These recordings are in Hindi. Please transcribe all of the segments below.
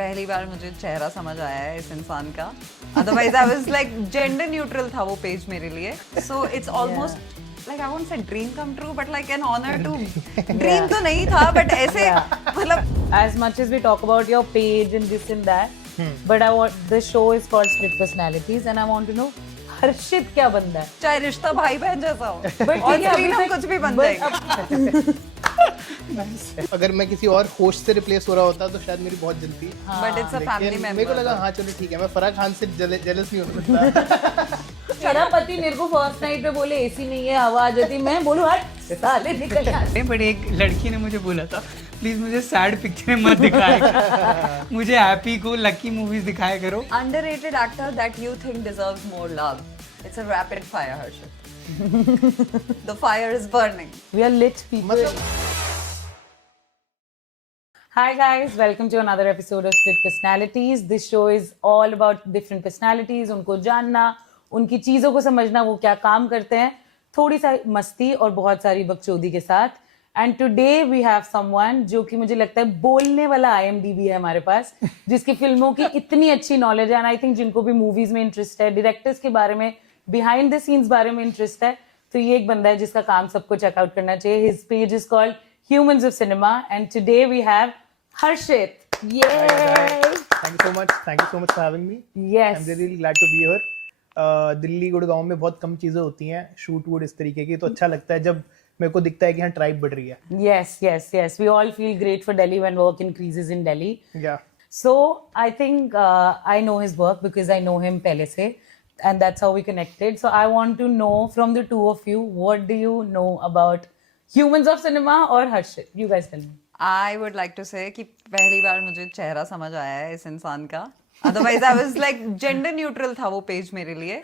पहली बार मुझे चेहरा समझ आया है इस इंसान का. Otherwise I was like gender neutral था वो पेज मेरे लिए. So it's almost like I won't say dream come true, but like an honor to dream तो नहीं था, but ऐसे मतलब. As much as we talk about your page and this and that, but I want the show is called Split Personalities, and I want to know हर्षित क्या बनता है. चाहे रिश्ता भाई बहन जैसा हो, But और ठीक है, स्क्रीन अभी हम तक- कुछ भी बन but जाएंगे. अगर मैं किसी और होस्ट से रिप्लेस हो रहा होता तो शायद मेरी बहुत जलती. But it's a family लेकिन member. मेरे को लगा हाँ चलो ठीक है, मैं फराह खान से जेलस नहीं हो सकता. मेरा पति मेरे को फर्स्ट नाइट पे बोले एसी नहीं है, हवा आ जाती, मैं बोलूं हट साले निकल यहाँ से. बट एक लड़की ने मुझे बोला था प्लीज मुझे सैड पिक्चर मत दिखाया मुझे हैप्पी को लकी मूवीज दिखाया करो. Underrated actor that you think deserves more love. It's a rapid fire, Harshit. The fire is burning. We are lit people. मतलब Hi guys, welcome to another episode of Split Personalities. This show is all about different personalities, उनको जानना, उनकी चीजों को समझना, वो क्या काम करते हैं, थोड़ी सा मस्ती और बहुत सारी बकचोदी के साथ. And today we have someone जो कि मुझे लगता है बोलने वाला IMDb है हमारे पास, जिसकी फिल्मों की इतनी अच्छी नॉलेज है. एंड आई थिंक जिनको भी मूवीज में इंटरेस्ट है, डायरेक्टर्स के बारे में, बिहाइंड द सीन्स बारे में इंटरेस्ट है, तो ये एक बंदा है जिसका काम सबको चेकआउट करना चाहिए. His page is called Humans of Cinema, and today we have Harshit. Yay! Thank you so much for having me. Yes. I'm really glad to be here. Delhi Gurgaon में बहुत कम चीजें होती हैं शूट वूट इस तरीके की, तो अच्छा लगता है जब मेरे को दिखता है कि हाँ ट्राइब बढ़ रही है. Yes. We all feel great for Delhi when work increases in Delhi. Yeah. So I think I know his work because I know him pehle se, and that's how we connected. So I want to know from the two of you, what do you know about Humans of Cinema or Harshit? You guys tell me. I would like to say कि पहली बार मुझे चेहरा समझ आया है इस इंसान का. Otherwise I was like gender neutral था वो पेज मेरे लिए.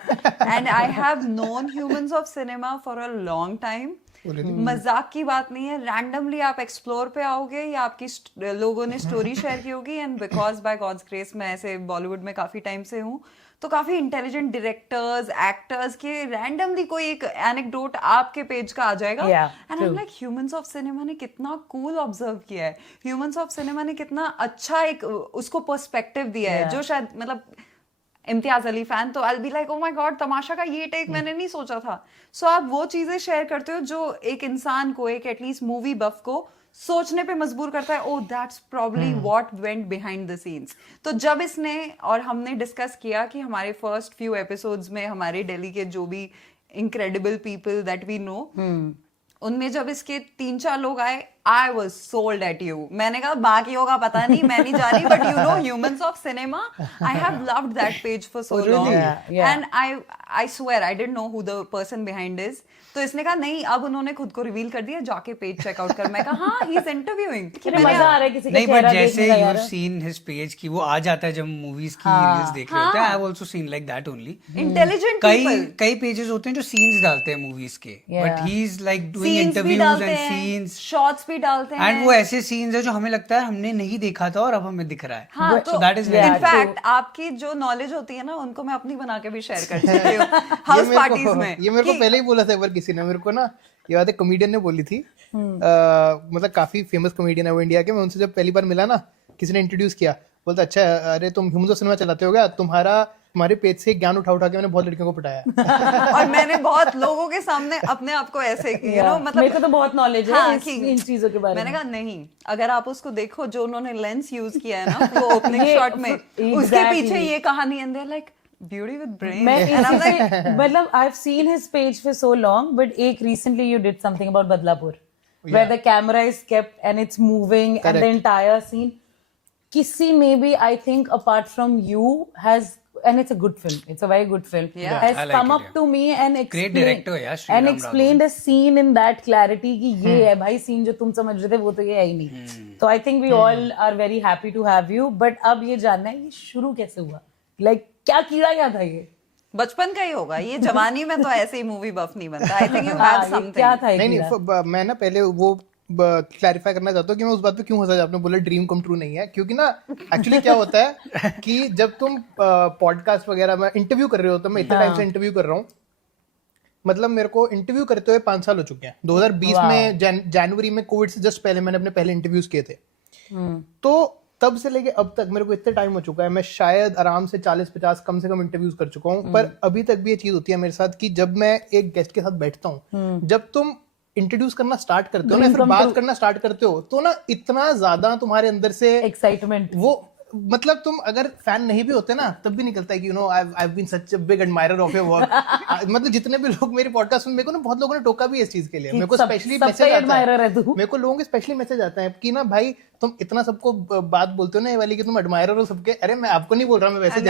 And I have known Humans of Cinema for a long time. मजाक की बात नहीं है. रैंडमली आप एक्सप्लोर पे आओगे या आपकी लोगों ने स्टोरी शेयर की होगी, and because by God's grace मैं ऐसे बॉलीवुड में काफी टाइम से हूँ, तो काफी इंटेलिजेंट डायरेक्टर्स, एक्टर्स के रैंडमली कोई एक एनेक्डोट आपके पेज का आ जाएगा. And I am like humans of cinema ने कितना कूल ऑब्जर्व किया है, ह्यूमंस ऑफ सिनेमा ने कितना अच्छा एक उसको पर्सपेक्टिव दिया है, जो शायद मतलब इम्तियाज अली फैन तो I be like oh my god Tamasha का ये टेक मैंने नहीं सोचा था. सो आप वो चीजें शेयर करते हो जो एक इंसान को, एक एटलीस्ट मूवी बफ को सोचने पे मजबूर करता है. ओ that's probably what went behind the scenes. तो जब इसने और हमने डिस्कस किया कि हमारे फर्स्ट फ्यू एपिसोड्स में हमारे दिल्ली के जो भी incredible people that we know, उनमें जब इसके 3-4 लोग आए, I was sold at you. मैंने कहा बाकियों का पता नहीं, मैं नहीं जा रही, but you know Humans of Cinema. I have loved that page for so long. Yeah. And I swear I didn't know who the person behind is. तो इसने कहा नहीं, अब उन्होंने खुद को रिवील कर दिया, जाके पेज चेकआउट कर. मैं कहा हाँ, he is interviewing. मजा आ रहा है किसी का नहीं, बट चेहरा जैसे देखने का यू यार. सीन हिज पेज की वो आ जाता है जब मूवीज की रील्स देख रहे होते हैं. I have also seen like that only. Intelligent people. कई पेजेस होते हैं जो सीन्स डालते हैं मूवीज के, but he is like doing Scenes भी इंटरव्यूज डालते एंड हैं, सीन्स, शॉर्ट्स भी डालते हैं. एंड वो ऐसे सीन्स है जो हमें लगता है हमने नहीं देखा था और अब हमें दिख रहा है. हाँ, So that is Yeah. very in fact आपकी जो नॉलेज होती है ना, उनको मैं अपनी बना के भी शेयर कर सकती हूँ हाउस पार्टीज में. ये मेरे को पहले ही बोला था एक बार किसी ने, मेरे को ना ये बात एक कॉमेडियन ने बोली थी. मतलब काफी फेमस कॉमेडियन है वो इंडिया के. मैं उनसे जब पहली बार मिला ना, किसी ने इंट्रोड्यूस किया, बोलता अच्छा अरे तुम ह्यूमंस ऑफ सिनेमा चलाते हो क्या, तुम्हारे पेज से ज्ञान उठा उठा के मैंने बहुत लड़कियों को पटाया. और मैंने बहुत लोगों के सामने अपने आप को ऐसे यू नो मतलब मेरे को तो बहुत नॉलेज है हाँ, इन चीजों के बारे में. मैंने कहा नहीं, अगर आप उसको देखो जो उन्होंने लेंस यूज किया है ना वो ओपनिंग ये शॉट में, उसके exactly. पीछे ये कहानी, and they are like beauty with brain. मैं इसी मतलब I've seen his page for so long, but एक recently you did something about Badlapur, where the camera is kept and it's moving and the entire scene. किसी में भी I think apart from you has, and it's a good film, it's a very good film, Yeah. has I like come it, up yeah. to me and Great director, yeah, Sriram and explained a scene in that clarity कि ये है भाई सीन जो तुम समझ रहे थे वो तो ये है ही नहीं. तो I think we all are very happy to have you, but अब ये जानना है ये शुरू कैसे हुआ, like क्या कीड़ा क्या था ये. बचपन का ही होगा ये, जवानी में तो ऐसे ही मूवी बफ नहीं बनता. आई थिंक यू हाँ, हैव ये समथिंग. क्या था ये नहीं कीड़ा? मैं ना पहले वो क्लैरिफाई करना चाहता हूँ कि मैं उस बात पे क्यों हंसा. आपने बोला ड्रीम कम ट्रू नहीं है, क्योंकि ना एक्चुअली क्या होता है कि जब तुम पॉडकास्ट वगैरह में इंटरव्यू कर रहे हो, तो मैं इतने टाइम से इंटरव्यू कर रहा हूँ, मतलब मेरे को इंटरव्यू करते हुए 5 साल हो चुके हैं. 2020 में जनवरी में कोविड से जस्ट पहले मैंने अपने पहले इंटरव्यूज किए थे. तो तब से लेके अब तक मेरे को इतना टाइम हो चुका है, मैं शायद आराम से 40-50 कम से कम इंटरव्यूज कर चुका हूँ, पर अभी तक भी ये चीज होती है मेरे साथ कि जब मैं एक गेस्ट के साथ बैठता हूँ, जब तुम इंट्रोड्यूस करना स्टार्ट करते हो ना, फिर बात करना स्टार्ट करते हो, तो ना इतना ज्यादा तुम्हारे अंदर से एक्साइटमेंट, वो मतलब तुम अगर फैन नहीं भी होते ना तब भी निकलता है कि you know I have been such a big admirer of your work. मतलब जितने भी लोग मेरे पॉडकास्ट में, मेरे को ना बहुत लोगों ने टोका भी इस चीज के लिए, मेरे को स्पेशली मैसेज आता है, मेरे को लोगों के स्पेशली मैसेज आता है कि ना भाई तुम इतना सबको बात बोलते हो ना ये वाली कि तुम एडमायरर हो सबके, अरे मैं आपको नहीं बोल रहा, मैं वैसे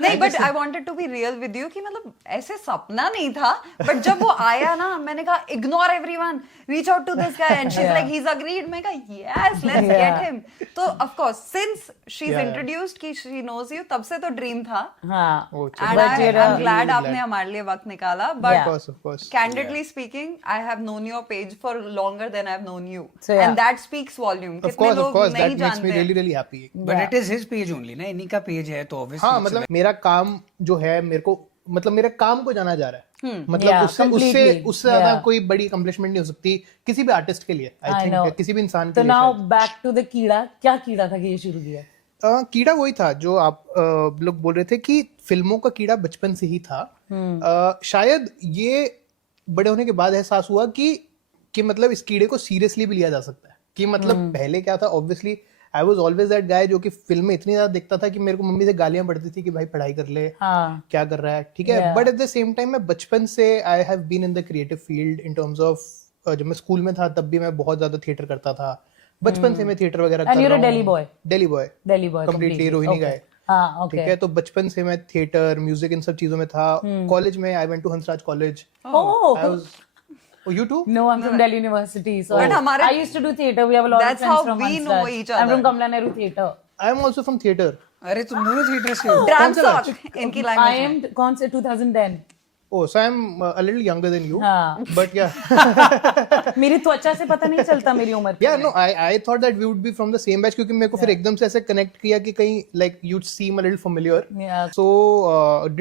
नहीं, but I wanted to be real with you कि मतलब ऐसे सपना नहीं था, बट जब वो आया ना मैंने कहा ignore everyone, reach out to this guy, and she is like he is agreed, मैं कहा यस लेट्स गेट हिम। तो of course since she is introduced कि शी नोज यू, तब से तो ड्रीम था। हाँ, एंड आई एम ग्लैड आपने हमारे लिए वक्त निकाला, but candidly speaking I have known your page for longer than I have known you, and that speaks volume. कितने लोग नहीं जानते, really really happy, but it is his page only ना, इन्हीं का पेज है तो obviously हाँ मतलब मेरा काम जो है, मेरे को मतलब मेरे काम को जाना जा रहा है, मतलब उससे ज्यादा कोई बड़ी अकम्प्लिशमेंट नहीं हो सकती किसी भी आर्टिस्ट के लिए, आई थिंक किसी भी इंसान के लिए। तो नाउ बैक टू द कीड़ा, क्या कीड़ा था कि ये शुरू किया? कीड़ा वही था जो आप लोग बोल रहे थे कि फिल्मों का कीड़ा बचपन से ही था। शायद ये बड़े होने के बाद एहसास हुआ कि मतलब इस कीड़े को सीरियसली भी लिया जा सकता है, कि मतलब पहले क्या था, obviously I was always that guy जो कि फिल्में इतनी ज्यादा देखता था कि मेरे को मम्मी से गालियां पड़ती थी कि भाई पढ़ाई कर ले, क्या कर रहा है, ठीक है, but at the same time मैं बचपन से I have been in the creative field in terms of, जब मैं स्कूल में था तब भी मैं बहुत ज्यादा थिएटर करता था, बचपन से मैं थिएटर वगैरह कर रहा हूं। दिल्ली बॉय कंप्लीटली रोहिणी गाय, ठीक है, तो बचपन से मैं थिएटर, म्यूजिक, इन सब चीजों में था। कॉलेज में I went to Hansraj college. Oh, you too? No, I'm from Delhi University. So But I used to do theatre. We have a lot of friends from That's how we know each I'm other. from Kamala Nehru Theatre. I am also from theatre. अरे तुम दोनों थिएटर से हो? Dramsock इनकी I लैंग्वेज am कौन से 2010? Oh, so I'm a little younger than you. हाँ. But yeah. मेरी त्वचा से पता नहीं चलता मेरी उम्र। Yeah, no, I thought that we would be from the same batch क्योंकि मेरे को फिर एकदम से ऐसे connect किया कि कहीं like you'd seem a little familiar. Yeah. So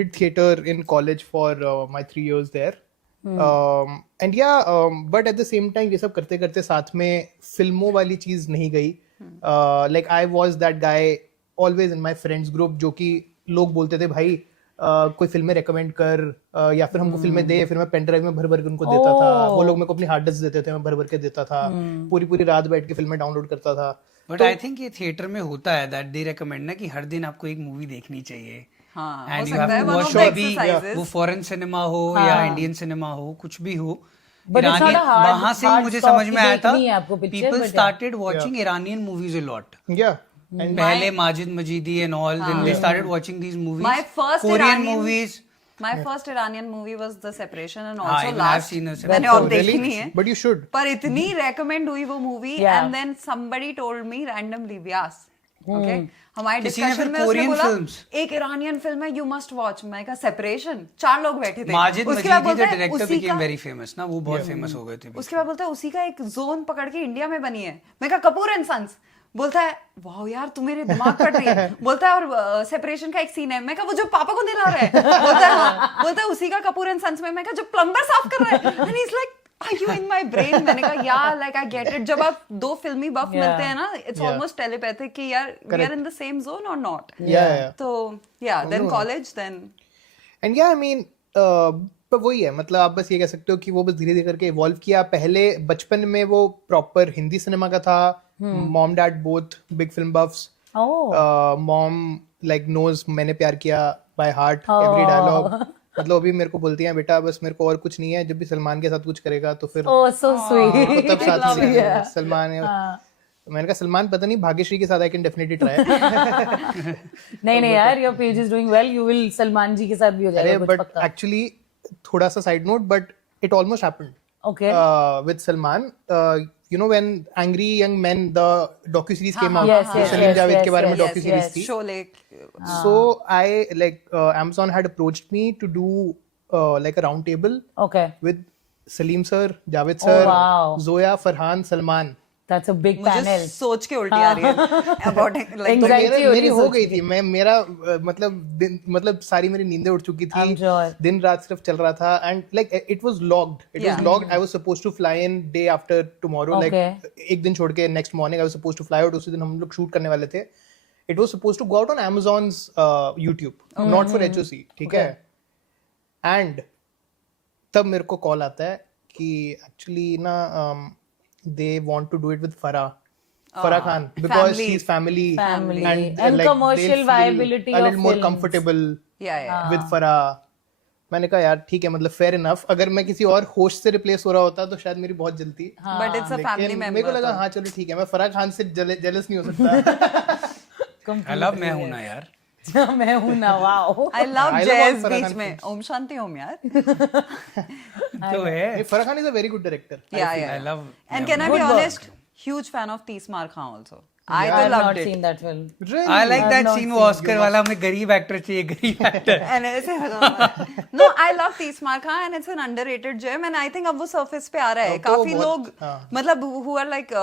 did theatre in college for my 3 years there. And yeah, but at the same time ये सब करते करते साथ में फिल्मों वाली चीज नहीं गई। Like I was that guy always in my friends group जो कि लोग बोलते थे भाई कोई फिल्में रेकमेंड कर, या फिर हमको फिल्में दे, फिर मैं पेन ड्राइव में भर भर के उनको देता था, वो लोग मेरे को अपनी हार्ड डिस्क देते थे, मैं भर भर के देता था, पूरी पूरी रात बैठ के फिल्में डाउनलोड करता था। बट आई थिंक ये थिएटर में होता है दैट दे रेकमेंड ना कि हर दिन आपको एक मूवी देखनी चाहिए, हाँ, and you have to watch अभी वो फॉरेन सिनेमा हो या इंडियन सिनेमा हो, कुछ भी हो। वहां से ही मुझे समझ में आया था, people started watching Iranian movies a lot. पहले Majid Majidi and all, then they started watching these movies, Korean movies. My first Iranian movie was The Separation, and हाँ, also even I've last seen it. मैंने और देखी नहीं है, But you should. पर इतनी recommend हुई वो movie, and then somebody told me randomly, Vyas, okay, हमारे discussion में उसने बोला एक Iranian film है, you must watch। मैं कहा Separation, 4 लोग बैठे थे। माजिद मजीदी जो डायरेक्टर became very famous ना, वो बहुत फेमस हो गए थे। उसके बाद बोलता है उसी का एक जोन पकड़ के इंडिया में बनी है। मैं कहा कपूर एंड सन्स। बोलता है वाह यार तू मेरे दिमाग कट रही है। बोलता है और सेपरेशन का एक सीन है। मैं कहा वो जो पापा को दिला रहा है। बोलता है हाँ। बोलता है उसी का कपूर एंड सन्स में। मैं कहा जो प्लम्बर साफ कर रहा है। And he is like are you in my brain? मैंने कहा यार लाइक आई गेट इट। जब आप दो फिल्मी बफ मिलते हैं ना, इट्स ऑलमोस्ट टेलीपैथिक कि यार we are in the same zone और नॉट। तो yeah then college then and या आई मीन पर वही है, मतलब आप बस ये कह सकते हो कि वो बस धीरे धीरे करके इवॉल्व किया। पहले बचपन में वो प्रॉपर हिंदी सिनेमा का था। Mom dad both big film buffs. Mom like knows मैंने प्यार किया बाय हार्ट एवरी डायलॉग। मतलब अभी मेरे को बोलती हैं बेटा बस मेरे को और कुछ नहीं है, जब भी सलमान के साथ कुछ करेगा तो फिर so sweet. तो तब साथ में सलमान है। मैंने कहा सलमान पता नहीं, भाग्यश्री के साथ आई कैन डेफिनेटली ट्राई। नहीं यार, your page is doing well, you will Salman ji के साथ भी हो जाएगा कुछ बट पक्का। एक्चुअली थोड़ा सा side note, but it almost happened Okay. with Salman. You know when Angry Young Men the docu series came out, Yes, Salim Javed के बारे में yes, docu series थी। Sholay. So I like Amazon had approached me to do like a round table Okay. with Salim sir, Javed sir, wow. Zoya, Farhan, Salman That's a big मुझे panel. सोच के उल्टी आ रही है about like तो Anxiety हो रही मेरी है हो सोच गई के। थी मैं मेरा मतलब सारी मेरी नींदें उड़ चुकी I'm थी sure. दिन रात सिर्फ चल रहा था and like it was logged I was supposed to fly in day after tomorrow like एक दिन छोड़ के next morning I was supposed to fly out उसी दिन हम लोग शूट करने वाले थे it was supposed to go out on Amazon's YouTube not for HOC ठीक है एंड तब मेरे को कॉल आता है कि एक्चुअली ना they want to do it with Farah Khan because she's family And like, commercial they'll feel viability a of little more films. comfortable yeah with Farah मैंने कहा यार ठीक है मतलब फेयर इनफ अगर मैं किसी और होस्ट से रिप्लेस हो रहा होता तो शायद मेरी बहुत जलती but it's a family लेकिन member मेरे को लगा हाँ चलो ठीक है मैं फराह खान से जेलस नहीं हो सकता I love मैं हूं ना यार मैं हूं ना wow I love I love jazz Farah beach Khan में ओम शांति ओम यार तो है Farah Khan is a very good director yeah I love and can I be Good work. honest huge fan of Tees Mar Khan also I I've तो not loved it seen that film. I like I've that not scene seen वो ऑस्कर वाला हमें गरीब एक्टर चाहिए गरीब एक्टर and ऐसे no I love Tees Mar Khan and it's an underrated gem and I think अब वो surface पे आ रहा है अब तो काफी बहुत- लोग हाँ। मतलब who are like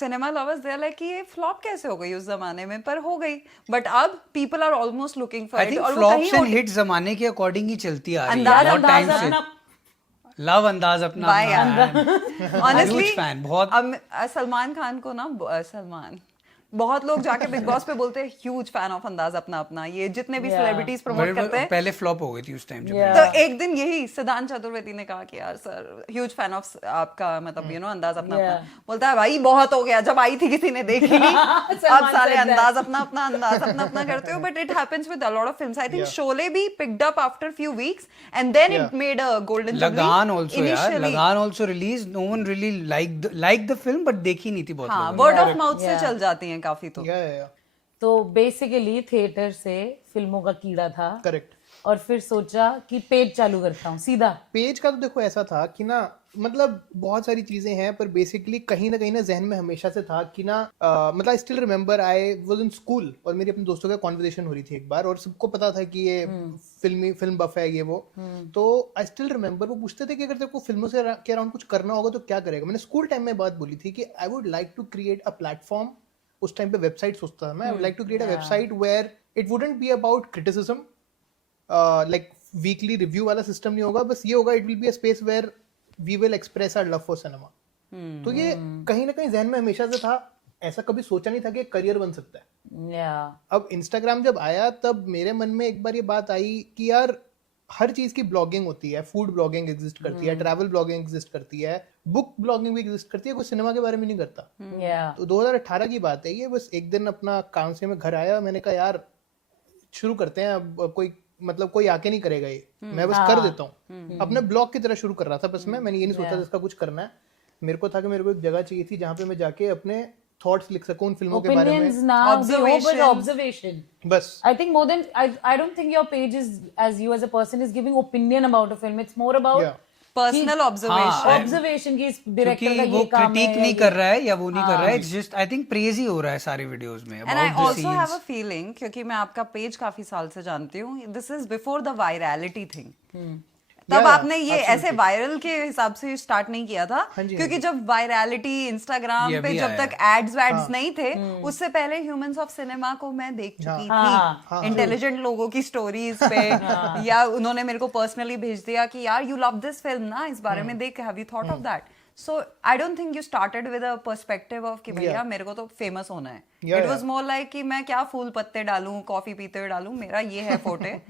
cinema lovers they are like कि ये flop कैसे हो गई उस जमाने में पर हो गई but अब people are almost looking for I it think और वो कहीं flops and hits जमाने के अकॉर्डिंग ही चलती आ रही है अंदाज बहुत टाइम से अपना लव अंदाज अपना Bye अपना honestly Huge fan, बहुत अब सलमान खान को ना सलमान बहुत लोग जाके बिग बॉस पे बोलते हैं ह्यूज फैन ऑफ अंदाज अपना अपना ये जितने भी सेलिब्रिटीज प्रमोट करते हैं पहले फ्लॉप हो गई थी उस टाइम जब Yeah. तो एक दिन यही सिद्धांत चतुर्वेदी ने कहा कि यार सर ह्यूज फैन ऑफ आपका मतलब यू नो अंदाज अपना Yeah. अपना बोलता है भाई बहुत हो गया जब आई थी किसी ने देखी नहीं अब सलमान साले said that. अंदाज अपना करते हो but it happens with a lot of films I think Yeah. Sholay भी picked up after few weeks and then it Yeah. Made a golden Lagaan also यार लगान also released no one really liked the film but देखी नहीं थी बहुत हाँ लोगों वर्ड ऑफ माउथ से Yeah. चल जाती हैं काफी तो तो बेसिकली थिएटर से फिल्मों का कीड़ा था करेक्ट और फिर सोचा कि पेज चालू करता हूँ सीधा पेज का तो देखो ऐसा था कि ना मतलब बहुत सारी चीजें हैं पर बेसिकली कहीं ना जहन में हमेशा से था कि ना मतलब I still remember I was in school और मेरी अपने दोस्तों का कॉन्वर्सेशन हो रही थी एक बार और सबको पता था कि ये फिल्म बफ है ये वो तो आई स्टिल रिमेम्बर वो पूछते थे कि अगर तेरे को फिल्मों से के अराउंड कुछ करना होगा तो क्या करेगा मैंने स्कूल टाइम में बात बोली थी कि I would like to create a platform उस टाइम पे वेबसाइट सोचता था मैं I would like to create a website where it wouldn't be about criticism like weekly review वाला सिस्टम नहीं होगा बस ये होगा it will be a space where we will express our love for cinema तो ये कहीं ना कहीं जहन में हमेशा से था ऐसा कभी सोचा नहीं था कि करियर बन सकता है अब इंस्टाग्राम जब आया तब मेरे मन में एक बार ये बात आई कि यार हर चीज की ब्लॉगिंग होती है फूड ब्लॉगिंग एग्जिस्ट करती है ट्रैवल ब्लॉगिंग एग्जिस्ट करती है बुक ब्लॉगिंग भी एग्जिस्ट करती है कोई सिनेमा के बारे में नहीं करता तो 2018 की बात है ये बस एक दिन अपना काम से मैं घर आया मैंने कहा यार शुरू करते हैं अब कोई आके नहीं करेगा ये मैं बस कर देता हूँ अपने ब्लॉग की तरह शुरू कर रहा था बस मैंने ये नहीं सोचा था इसका कुछ करना है मेरे को था कि मेरे को एक जगह चाहिए थी जहाँ पे मैं जाके अपने थॉट्स लिख सकूं उन फिल्मों के बारे में observation बस I think more than I don't think your page is as you as a person is giving opinion about a film it's more about Yeah. Personal observation observation की इस डायरेक्टर का क्योंकि वो ये काम है क्रिटिक नहीं कर रहा है या वो नहीं कर रहा है it's just I think praise ही हो रहा है सारे वीडियोस में and I also have a feeling क्योंकि मैं आपका पेज काफी साल से जानती हूँ this is before the virality thing तब आपने ये ऐसे वायरल के हिसाब से स्टार्ट नहीं किया था क्योंकि जब वायरलिटी इंस्टाग्राम पे जब तक एड्स वैड्स नहीं थे उससे पहले ह्यूमंस ऑफ सिनेमा को मैं देख चुकी थी इंटेलिजेंट लोगों की स्टोरीज पे या उन्होंने मेरे को पर्सनली भेज दिया कि यार यू लव दिस फिल्म ना इस बारे में देख have you thought of that so I don't think you started with a perspective of कि भैया मेरे को तो फेमस होना है इट वाज मोर लाइक कि मैं क्या फूल पत्ते डालूं कॉफी पीते हुए डालूं मेरा ये है फोटे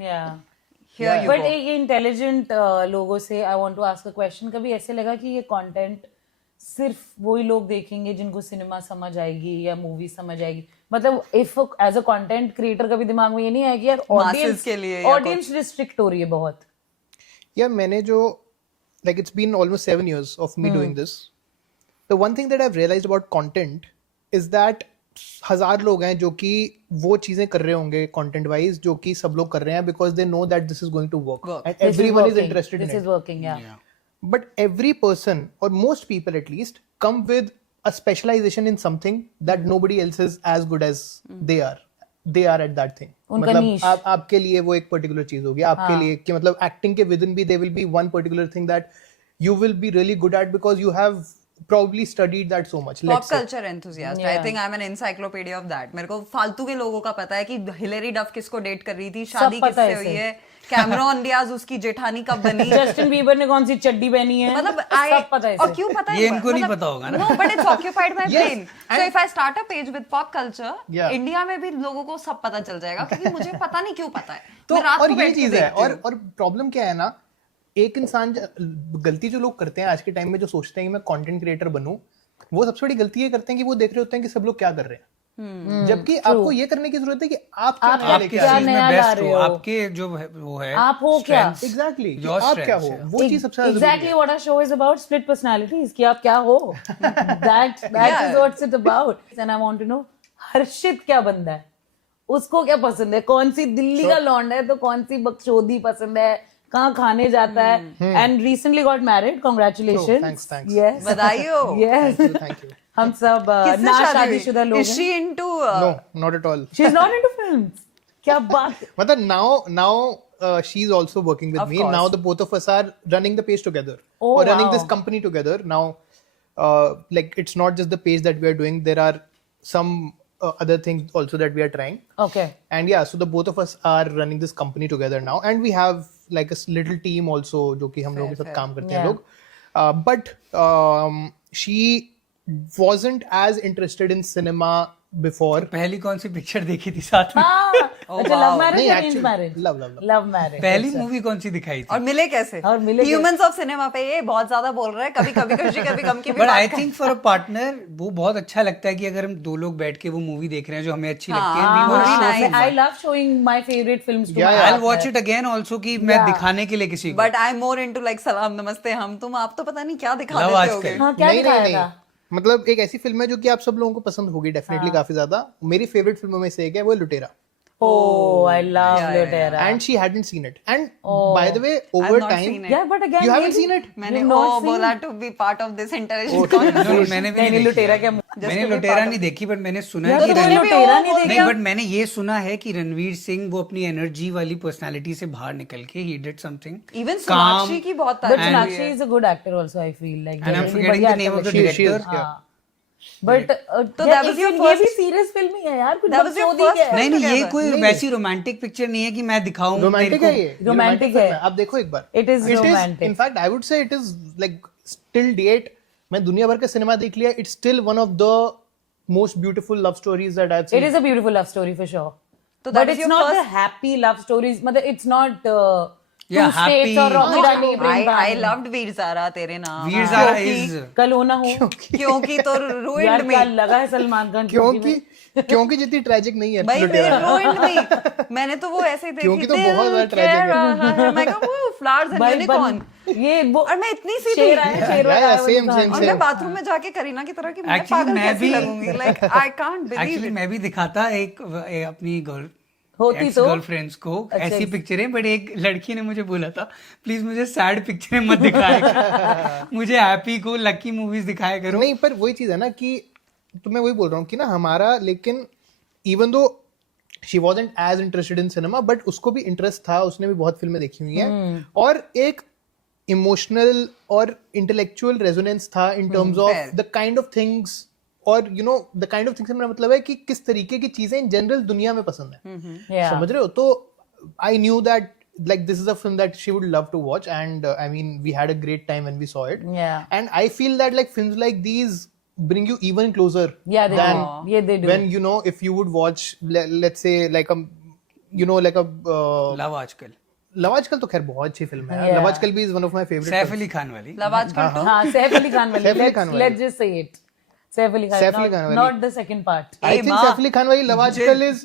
बट ये इंटेलिजेंट लोगों से I want to ask a question कभी ऐसे लगा कि ये कंटेंट सिर्फ वही लोग देखेंगे जिनको सिनेमा समझ आएगी या मूवी समझ आएगी मतलब if as a content creator कभी दिमाग में ये नहीं आएगी यार ऑडियंस रिस्ट्रिक्ट हो रही है बहुत यार मैंने जो like it's been almost 7 years of me doing this the one thing that I've realized about content is that 1000 लोग हैं जो कि वो चीजें कर रहे होंगे content wise जो कि सब लोग कर रहे हैं because they know that this is going to work and everyone is interested in it. This is working, yeah. But every person or most people at least come with a specialization in something that nobody else is as good as they are at that thing. उनका niche. आपके लिए वो एक पर्टिकुलर चीज होगी आपके लिए कि मतलब एक्टिंग के विद इन भी there will be one particular thing that you will be really good at because you have probably studied that so much. Pop Let's say. Culture enthusiast I think I am an encyclopedia of that. मेरे को फालतू के लोगों का पता है कि हिलेरी डफ किसको डेट कर रही थी, शादी पता है किससे हुई इसे. है, कैमरॉन डियाज उसकी जेठानी कब बनी, जस्टिन बीबर ने कौन सी चड्डी पहनी है, मतलब सब पता है और इसे. क्यों पता है ये इनको नहीं पता होगा ना. No but it's occupied my Yes, brain. So if I start a page with pop culture, Yeah. India में भी लोगों को सब पता चल जाएगा क्योंकि मुझे पता नहीं क्यों पता है. तो मैं रात और को ये बैठ के चीज है. देखती हूँ. और प्रॉब्लम क्या है ना, एक इंसान गलती जो लोग करते हैं आज के टाइम में, जो सोचते हैं कि मैं कंटेंट क्रिएटर बनूं, वो सबसे बड़ी गलती ये करते हैं कि वो देख रहे होते हैं कि सब लोग क्या कर रहे हैं, जबकि आपको ये करने की जरूरत है कि आप क्या नया आप लेके किस आए. चीज में नया ला बेस्ट रहे हो, हो. आपके जो वो है आप हो क्या? strengths, एग्जैक्टली your आप क्या हो, strengths, yeah. वो चीज सबसे ज्यादा Exactly what our show is about, split personalities, कि आप क्या हो. that is what it's about. And I want to know, हर्षित क्या बंदा है, उसको क्या पसंद है, कौन सी दिल्ली का लौंडा है तो कौन सी बकचोदी पसंद है, कहाँ खाने जाता है. And recently got married, congratulations. thanks. Yes. बधाई हो. Yes. Thank you. हम सब किससे ना शादी हुई? शादीशुदा लोग Is हैं. she into no not at all. She's not into films. क्या बात. मतलब now she's also working with Of me. course. Now the both of us are running the page together, Oh, or running wow. this company together. Now, like it's not just the page that we are doing. There are some other things also that we are trying. Okay. And yeah, so the both of us are running this company together now, and we have like a little team also, जो कि हम लोग के साथ काम करते हैं Yeah. लोग. But she wasn't as interested in cinema before. पहली कौन सी पिक्चर देखी थी साथ में? अच्छा, लव मैरिज नहीं, या arrange actually, marriage? love. Love marriage. पहली मूवी कौन सी दिखाई थी? और मिले कैसे? और मिले कैसे? ह्यूमंस ऑफ सिनेमा पे ये बहुत ज्यादा बोल रहे हैं, कभी कभी खुशी कभी गम की भी बट बात आई कर- थिंक फॉर अ पार्टनर वो बहुत अच्छा लगता है कि अगर हम दो लोग बैठ के वो मूवी देख रहे हैं जो हमें अच्छी लगती है. nice. I love showing my favorite films to Yeah, my yeah. I'll partner. watch it again also कि मैं दिखाने के लिए किसी को. But I am more into like सलाम नमस्ते हम तुम, आप तो पता नहीं क्या दिखा लव देते आजकल. होगे. हाँ, क्या नहीं दिखाया नहीं था? नहीं, मतलब एक ऐसी फिल्म है जो कि आप सब लोगों को पसंद होगी डेफिनेटली काफी ज्यादा. मेरी फेवरेट फिल्मों में से एक है, वो लुटेरा. Oh, I love Lutera. And she hadn't seen it. And by the way, I've over not time, seen it. Yeah, but again, you haven't maybe- seen it. मैंने You've not ओ seen- बोला to be part of this intelligent No, मैंने भी नहीं, नहीं नहीं, लुटेरा देखी. क्या? मैंने लुटेरा नहीं देखी बट मैंने सुना यार, है कि तूने रणवीर लुटेरा नहीं नहीं, देखा? बट मैंने ये सुना है कि रणवीर सिंह वो अपनी एनर्जी वाली पर्सनालिटी से बाहर निकल के he did something even Sonakshi की बहुत But तारीफ हुई Sonakshi है. is a good actor also, I feel like. and I'm genuinely forgetting बढ़िया the name of the actor She is, director. yeah. But तो यार, that was एक your ये first- भी सीरियस फिल्म ही है यार, कुछ That was your बकचोदी first क्या है? नहीं नहीं ये together. कोई नहीं। वैसी रोमांटिक पिक्चर नहीं है कि मैं दिखाऊं रोमांटिक है ये. Romantic film है. आप देखो एक बार. It is romantic. In fact, I would say it is like still date. मैं दुनिया भर का सिनेमा देख लिया. It's still one of the most beautiful love stories that I've seen. It is a beautiful love story for sure. So that But is it's your not the first- happy love stories. मतलब it's not Yeah, two states happy. और Rocky Rani I Prem I कहानी. loved वीर ज़ारा तेरे नाम. वीर ज़ारा क्योंकि- is कल होना हो. क्योंकि तो यार ruined me. क्या लगा है सलमान खान की क्योंकि movie में? क्योंकि जितनी ट्रेजिक नहीं है भाई लुटेरा. ruined me. मैंने तो वो ऐसे ही देखी. क्योंकि तो दिल बहुत ज्यादा कह tragic है. रहा है. मैं कहा वो flowers and भाई unicorn. ये वो और मैं इतनी सी शेर थी. आया शेर Yeah, आया yeah, वाली same, कहानी. same, और मैं बाथरूम में जाके करीना की तरह कि मैं Actually, पागल मैं कैसे भी- लगूंगी. Like I can't believe actually it. मैं भी दिखाता एक अपनी होती तो गर्लफ्रेंड्स को अच्छा, ऐसी पिक्चरें, बट एक लड़की ने मुझे बोला था प्लीज मुझे सैड पिक्चरें मत दिखाया करो, मुझे हैप्पी को लकी मूवीज दिखाया करो. नहीं, पर वही चीज है ना कि तो मैं वही बोल रहा हूँ कि ना हमारा, लेकिन even though she wasn't as interested in cinema, but उसको भी इंटरेस्ट था. उसने भी बहुत फिल्में देखी हुई हैं और एक इमोशनल और इंटेलेक्चुअल रेजोनेंस था in terms of fair. The kind of things, और you know the kind of things से मेरा मतलब है कि किस तरीके की चीजें इन जनरल दुनिया में पसंद है. Yeah. समझ रहे हो? तो I knew that like this is a film that she would love to watch, and I mean we had a great time when we saw it. Yeah. And I feel that like films like these bring you even closer Yeah, they than do. Yeah, they do. when you know if you would watch let's say like a you know like a love आजकल, लव आजकल तो खैर बहुत अच्छी फिल्म है. Yeah. लव आजकल भी is one of my favorite Saif films. Ali Khan वाली. लव आजकल तो हाँ, सैफ अली खान वाली. सैफ अली खान वाली. Let's just say it. Saif Ali Saif Ali Khan, Khan वाली. not the second part. I think माँ, सैफ अली खान वाली लव आजकल is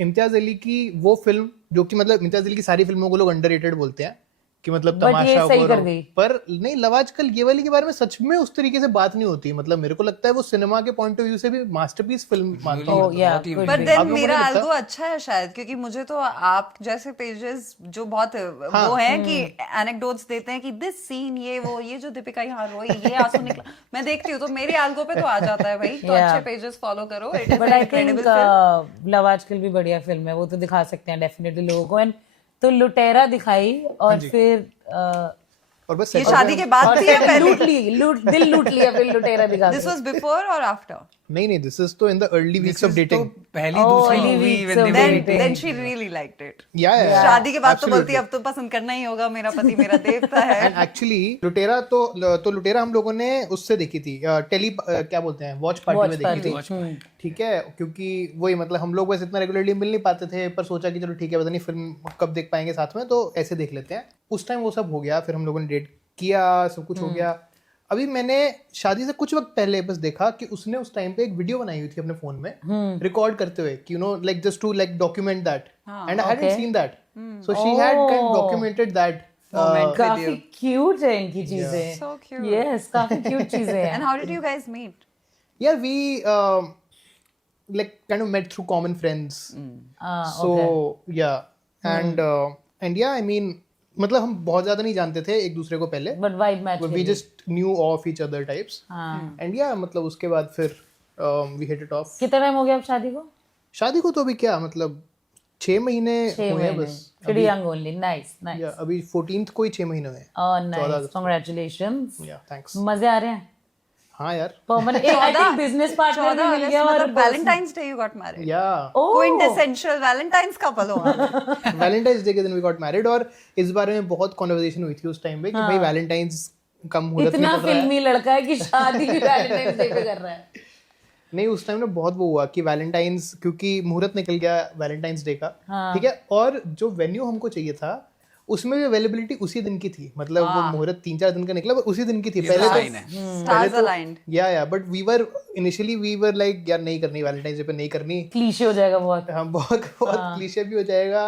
इम्तियाज अली की वो फिल्म जो कि मतलब इम्तियाज अली की सारी फिल्मों को लोग अंडररेटेड बोलते हैं कि मतलब But ये तमाशा सही वो कर दी. पर नहीं, लव आजकल ये वाली के बारे में सच में उस तरीके से बात नहीं होती. मतलब मेरे को लगता है वो सिनेमा के पॉइंट ऑफ व्यू से भी मास्टरपीस फिल्म मानता हूँ. Oh, yeah, बहुत ही could पर be. देन आप लोगों को मेरा नहीं लगता? एल्गो अच्छा है शायद, क्योंकि मुझे तो आप जैसे पेजेस जो बहुत वो हैं कि एनेक्डोट्स देते हैं कि दिस सीन ये जो दीपिका यहाँ रोई, ये आंसू निकला, मैं देखती हूँ तो मेरे एल्गो पे तो आ जाता है भाई. तो Yeah. अच्छे पेजेस फॉलो करो. It is But I think incredible film. Love आजकल भी बढ़िया फिल्म है, वो तो दिखा सकते हैं डेफिनेटली लोगों को. And तो लुटेरा दिखाई और फिर और बस ये settle शादी हो के बाद थी या पहले? दिल लूट लिया फिर लुटेरा दिखा This was before or after? नहीं नहीं, दिस इज तो in the early weeks of तो डेटिंग. पहली दूसरी early movie weeks when of they were Then dating. then she really liked it. या शादी के बाद तो बोलती अब तो पसंद करना ही होगा, मेरा पति मेरा देवता है. एंड एक्चुअली लुटेरा तो लुटेरा हम लोगों ने उससे देखी थी, टेली क्या बोलते हैं, वॉच पार्टी में देखी थी. ठीक है, क्योंकि वही मतलब हम लोग बस इतना रेगुलरली मिल नहीं पाते थे, पर सोचा कि चलो ठीक है, पता नहीं फिल्म कब देख पाएंगे साथ में, तो ऐसे देख लेते हैं. उस टाइम वो सब हो गया, फिर हम लोगों ने डेट किया, सब कुछ हो गया. अभी मैंने शादी से कुछ वक्त पहले बस देखा कि उसने उस टाइम पे एक वीडियो बनाई हुई थी अपने फोन में रिकॉर्ड करते हुए, कि you know like just to like document that, and I hadn't seen that, so she had kind documented that. काफी क्यूट है इनकी चीजें. So cute. यस, काफी क्यूट चीजें हैं. And how did you guys meet? Yeah, we like kind of met through common friends. So yeah, and yeah, I mean मतलब हम बहुत ज्यादा नहीं जानते थे एक दूसरे को पहले, but vibe match. we just knew of each other types. And yeah, मतलब उसके बाद फिर we hit it off. कितना टाइम हो गया अब शादी को? शादी को तो अभी क्या मतलब 6 महीने हुए हैं बस. Pretty young only. Nice. Yeah, अभी 14th को ही 6 महीने हुए हैं. Oh, nice. Congratulations. Yeah, thanks. मजे आ रहे हैं? हाँ यार. Permanent I think business partner भी मिल गया और Valentine's Day you got married. Yeah. Quintessential Valentine's couple हो आप. Valentine's Day के दिन we got married, और इस बारे में बहुत कॉन्वर्सेशन हुई थी उस टाइम पे कि भाई वैलेंटाइंस का मुहूर्त नहीं इतना पड़ रहा है. फिल्मी लड़का है कि शादी भी वैलेंटाइंस डे पे कर रहा है. नहीं, उस टाइम ना बहुत वो हुआ कि वैलेंटाइंस, क्योंकि मुहूर्त निकल गया वैलेंटाइंस डे का. ठीक है, और जो वेन्यू हमको चाहिए था उसमें भी अवेलेबिलिटी उसी दिन की थी, मतलब वो मुहूर्त 3-4 दिन का निकला, पर उसी दिन की थी पहले तो. Stars aligned. Yeah but we were initially we were like यार नहीं करनी, वैलेंटाइंस डे पे नहीं करनी. क्लीशे हो जाएगा बहुत. हाँ, बहुत क्लीशे भी हो जाएगा,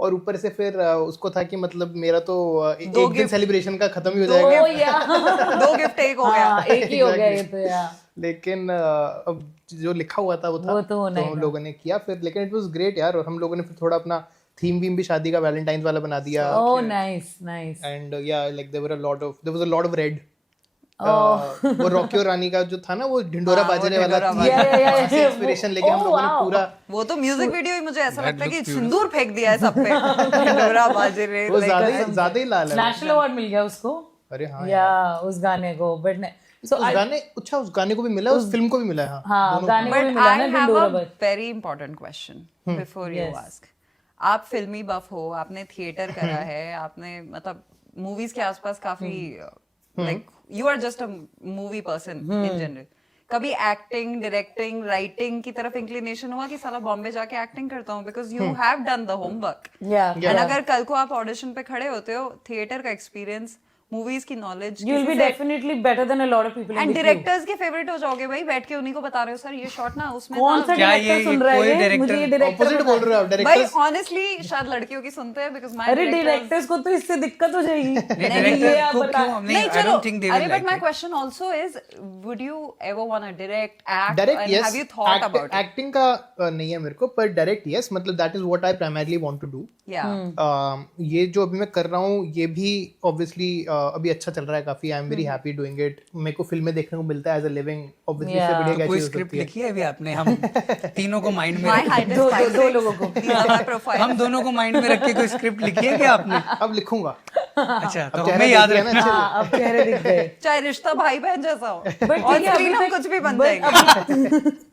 और ऊपर से फिर उसको था कि मतलब मेरा तो एक दिन सेलिब्रेशन का खत्म ही हो जाएगा. ओ या 2 गिफ्ट एक हो गया. एक ही हो गया ये तो यार. लेकिन अब जो लिखा हुआ था वो था, तो हम लोगों ने किया फिर. लेकिन इट वाज ग्रेट यार, और हम लोगों ने फिर थोड़ा अपना थीम वीम भी शादी का वैलेंटाइंस वाला बना दिया. Oh nice nice. And yeah like there was a lot of red. वो रॉकी और रानी का जो था ना, वो ढिंडोरा बाजरे वाला इंस्पिरेशन लेके हम लोगों ने पूरा. वो तो म्यूजिक वीडियो ही मुझे ऐसा लगता है कि सिंदूर फेंक दिया है सब पे. ढिंडोरा बाजरे. वो ज्यादा ही लाल है. नेशनल अवार्ड मिल गया उसको. अरे हाँ या उस गाने को. बट उस गाने को भी मिला, उस फिल्म को भी मिला है. हाँ, गाने को भी But मिला I ना have ढिंडोरा a पर. very important question before you ask. आप फिल्मी बफ हो, आपने थिएटर करा है, आपने मतलब मूवीज के आसपास काफी like you are just a movie person in general. कभी एक्टिंग, डायरेक्टिंग, राइटिंग की तरफ इंक्लिनेशन हुआ कि साला बॉम्बे जाके एक्टिंग करता हूँ, because you have done the homework. And अगर कल को आप ऑडिशन पे खड़े होते हो, थिएटर का एक्सपीरियंस, मूवीज की knowledge, you will be definitely better than a lot of people. And directors के फेवरेट हो जाओगे भाई, बैठ के उन्हीं को बता रहे हो सर ये शॉट ना उसमें कौन सा क्या डायरेक्टर ये सुन रहा कोई है? director मुझे ये डायरेक्टर ऑपोजिट बोल रहे हो आप. भाई डायरेक्टर्स ऑनेस्टली शायद लड़कियों की सुनते हैं, बिकॉज माय अरे डायरेक्टर्स को तो इससे दिक्कत हो जाएगी. डायरेक्टर को क्यों नहीं आई चलो. Don't think they are will but my like question also is would you ever want to direct, act, direct and yes. Have you thought about it? Acting का नहीं है मेरे को, पर डायरेक्ट यस. मतलब that is what I primarily want to do. या ये जो अभी मैं कर रहा हूँ ये भी ऑब्वियसली अभी अच्छा चल रहा है काफी. I am very happy doing it. मेरे को फिल्में देखने को मिलता है एज अ लिविंग. ऑब्वियसली इससे बढ़िया क्या कोई चीज हो स्क्रिप्ट सकती है. लिखी है अभी आपने? हम तीनों को माइंड में माय रख- हाइट इज दो लोगों को. My profile. हम दोनों को माइंड में रख के कोई स्क्रिप्ट लिखी है क्या आपने? अब लिखूंगा. अच्छा, तो अब हमें याद चेहरा रखना. हाँ, अब चेहरे दिख गए. चाहे रिश्ता भाई बहन जैसा हो, But ऑन ठीक है, स्क्रीन अभी हम तक- कुछ भी बन but जाएंगे.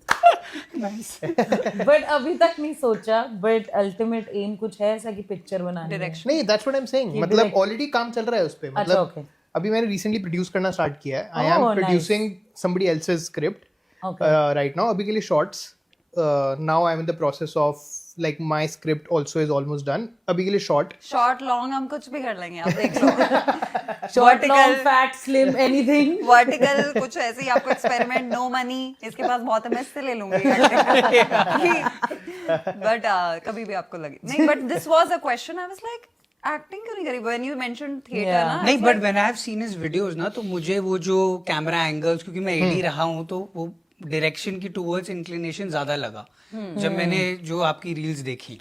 बट अभी तक नहीं सोचा. बट अल्टीमेट एम कुछ है ऐसा कि पिक्चर बनानी है. डायरेक्शन. नहीं, that's what I am saying. मतलब ऑलरेडी काम चल रहा है उस पे. अच्छा, मतलब okay. अभी मैंने रिसेंटली प्रोड्यूस करना स्टार्ट किया है. I Oh, am nice. Producing somebody else's script right now. अभी के लिए shorts. Now I am in the process of like my script also is almost done. अभी के लिए शॉर्ट. शॉर्ट लॉन्ग हम कुछ भी कर लेंगे, आप देख लो. Short, long, fat, slim, anything. Vertical कुछ ऐसे ही आपको एक्सपेरिमेंट. नो मनी, इसके पास बहुत है, मैं इससे ले लूंगी. बट कभी भी आपको लगे नहीं. But this was a question. I was like acting क्यों नहीं करी व्हेन यू मेंशनड थिएटर ना. नहीं, but when I have seen his videos ना, तो मुझे वो जो कैमरा एंगल्स, क्योंकि मैं एडी रहा हूँ, तो वो डायरेक्शन की टुवर्ड्स इंक्लिनेशन ज्यादा लगा जब मैंने जो आपकी रील्स देखी.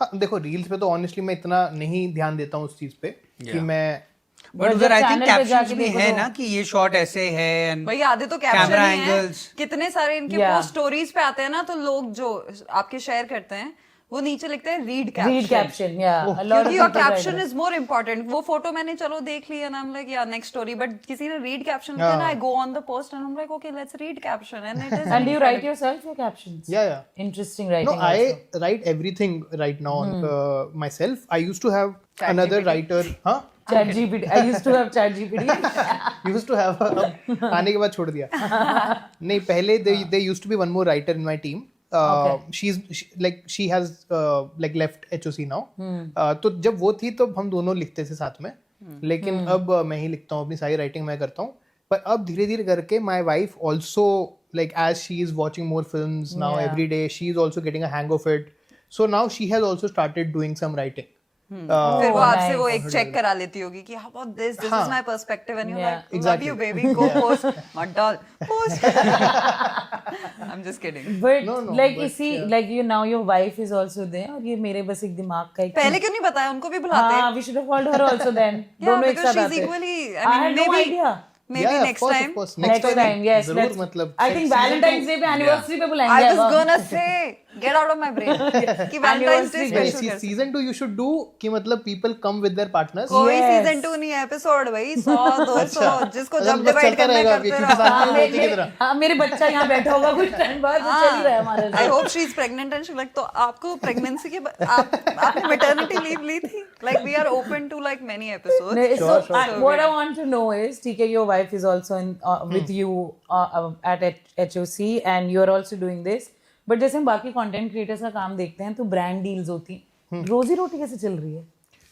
हाँ, देखो रील्स पे तो ऑनेस्टली मैं इतना नहीं ध्यान देता हूँ उस चीज पे कि मैं. बट उधर आई थिंक कैप्शंस भी है ना कि ये शॉट ऐसे है एंड भाई आधे तो कैप्शन कैमरा ही हैं. एंगल्स. कितने सारे इनके पोस्ट स्टोरीज पे आते हैं ना, तो लोग जो आपके शेयर करते हैं वो नीचे लिखते हैं read Read caption, yeah. A lot of क्योंकि your people write caption that. Is more important. वो फोटो मैंने चलो देख ली and I am like yeah next story, but किसी ने रीड कैप्शन लिखा ना, I go on the post and I am like okay let's read caption and it is. And do you write yourself your captions? Yeah. Interesting writing. No, also. I write everything right now myself. I used to have another writer. Huh? ChatGPT. I used to have ChatGPT. Used to have. आने के बाद छोड़ दिया. नहीं, पहले they used to be one more writer in my team. She has like left HOC now. तो जब वो थी तो हम दोनों लिखते थे साथ में. लेकिन अब मैं ही लिखता हूँ, अपनी सारी राइटिंग मैं करता हूँ. पर अब धीरे धीरे करके my wife also, like as she is watching more films now every day, she is also getting a hang of it. So now she has also started doing some writing. फिर वो आपसे वो एक चेक करा लेती होगी कि how about this is my perspective and you're like love you baby, go post. मत डाल post. I'm just kidding. But like you now your wife is also there और ये मेरे बस एक दिमाग का एक पहले क्यों नहीं बताया, उनको भी बुलाते. हाँ, we should have called her also then. Yeah, दोनों एक because साथ she's आते. equally, I had no idea. Maybe next time. Next time, yes. जरूर, मतलब I think Valentine's Day पे anniversary पे बुलाएंगे. I was gonna say get out of my brain कि Valentine's Day special कर. Season 2 you should do कि मतलब people come with their partners. कोई season 2 नहीं है, episode भाई 100-200 जिसको जब डिवाइड करना है करते रहो. हाँ, मेरे बच्चा यहाँ बैठा होगा कुछ टाइम बाद, वो चल ही रहा है हमारा. I hope she is pregnant and she's like, तो आपको pregnancy के आपने maternity leave ली थी. Like we are open to like many episodes. So what I want to know is, TK, your wife is also in with you at HOC and you are also doing this. But जैसे हम बाकी कंटेंट क्रिएटर्स का काम देखते हैं तो ब्रांड डील्स होती हैं. रोजी रोटी कैसे चल रही है?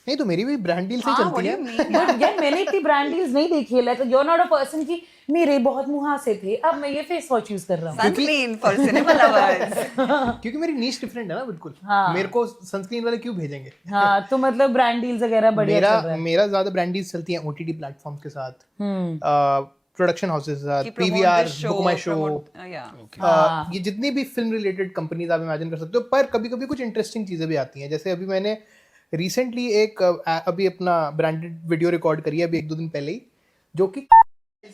नहीं तो मेरी भी ब्रांड डील से चलती है. बट यार मैंने इतनी ब्रांड डील्स नहीं देखी है. Like you are not a person की मेरे बहुत मुहासे थे, अब मैं ये फेस वॉश यूज कर रहा हूँ. Sunscreen for cinema lovers. क्योंकि मेरी नीश डिफरेंट है ना बिल्कुल. मेरे को सनस्क्रीन वाले क्यों भेजेंगे? हाँ, तो मतलब ब्रांड डील्स वगैरह बढ़िया चल रहा है. मेरा ज्यादा ब्रांड डील्स चलती हैं OTT प्लेटफॉर्म्स के साथ, प्रोडक्शन हाउसेस के साथ, PVR, बुक माई शो, ये जितनी भी फिल्म रिलेटेड कंपनीज आप इमेजिन कर सकते हो. पर कभी कभी कुछ इंटरेस्टिंग चीजें भी आती हैं. जैसे अभी मैंने रिसेंटली एक अभी अपना ब्रांडेड वीडियो रिकॉर्ड करी है अभी 1-2 दिन पहले ही, जो कि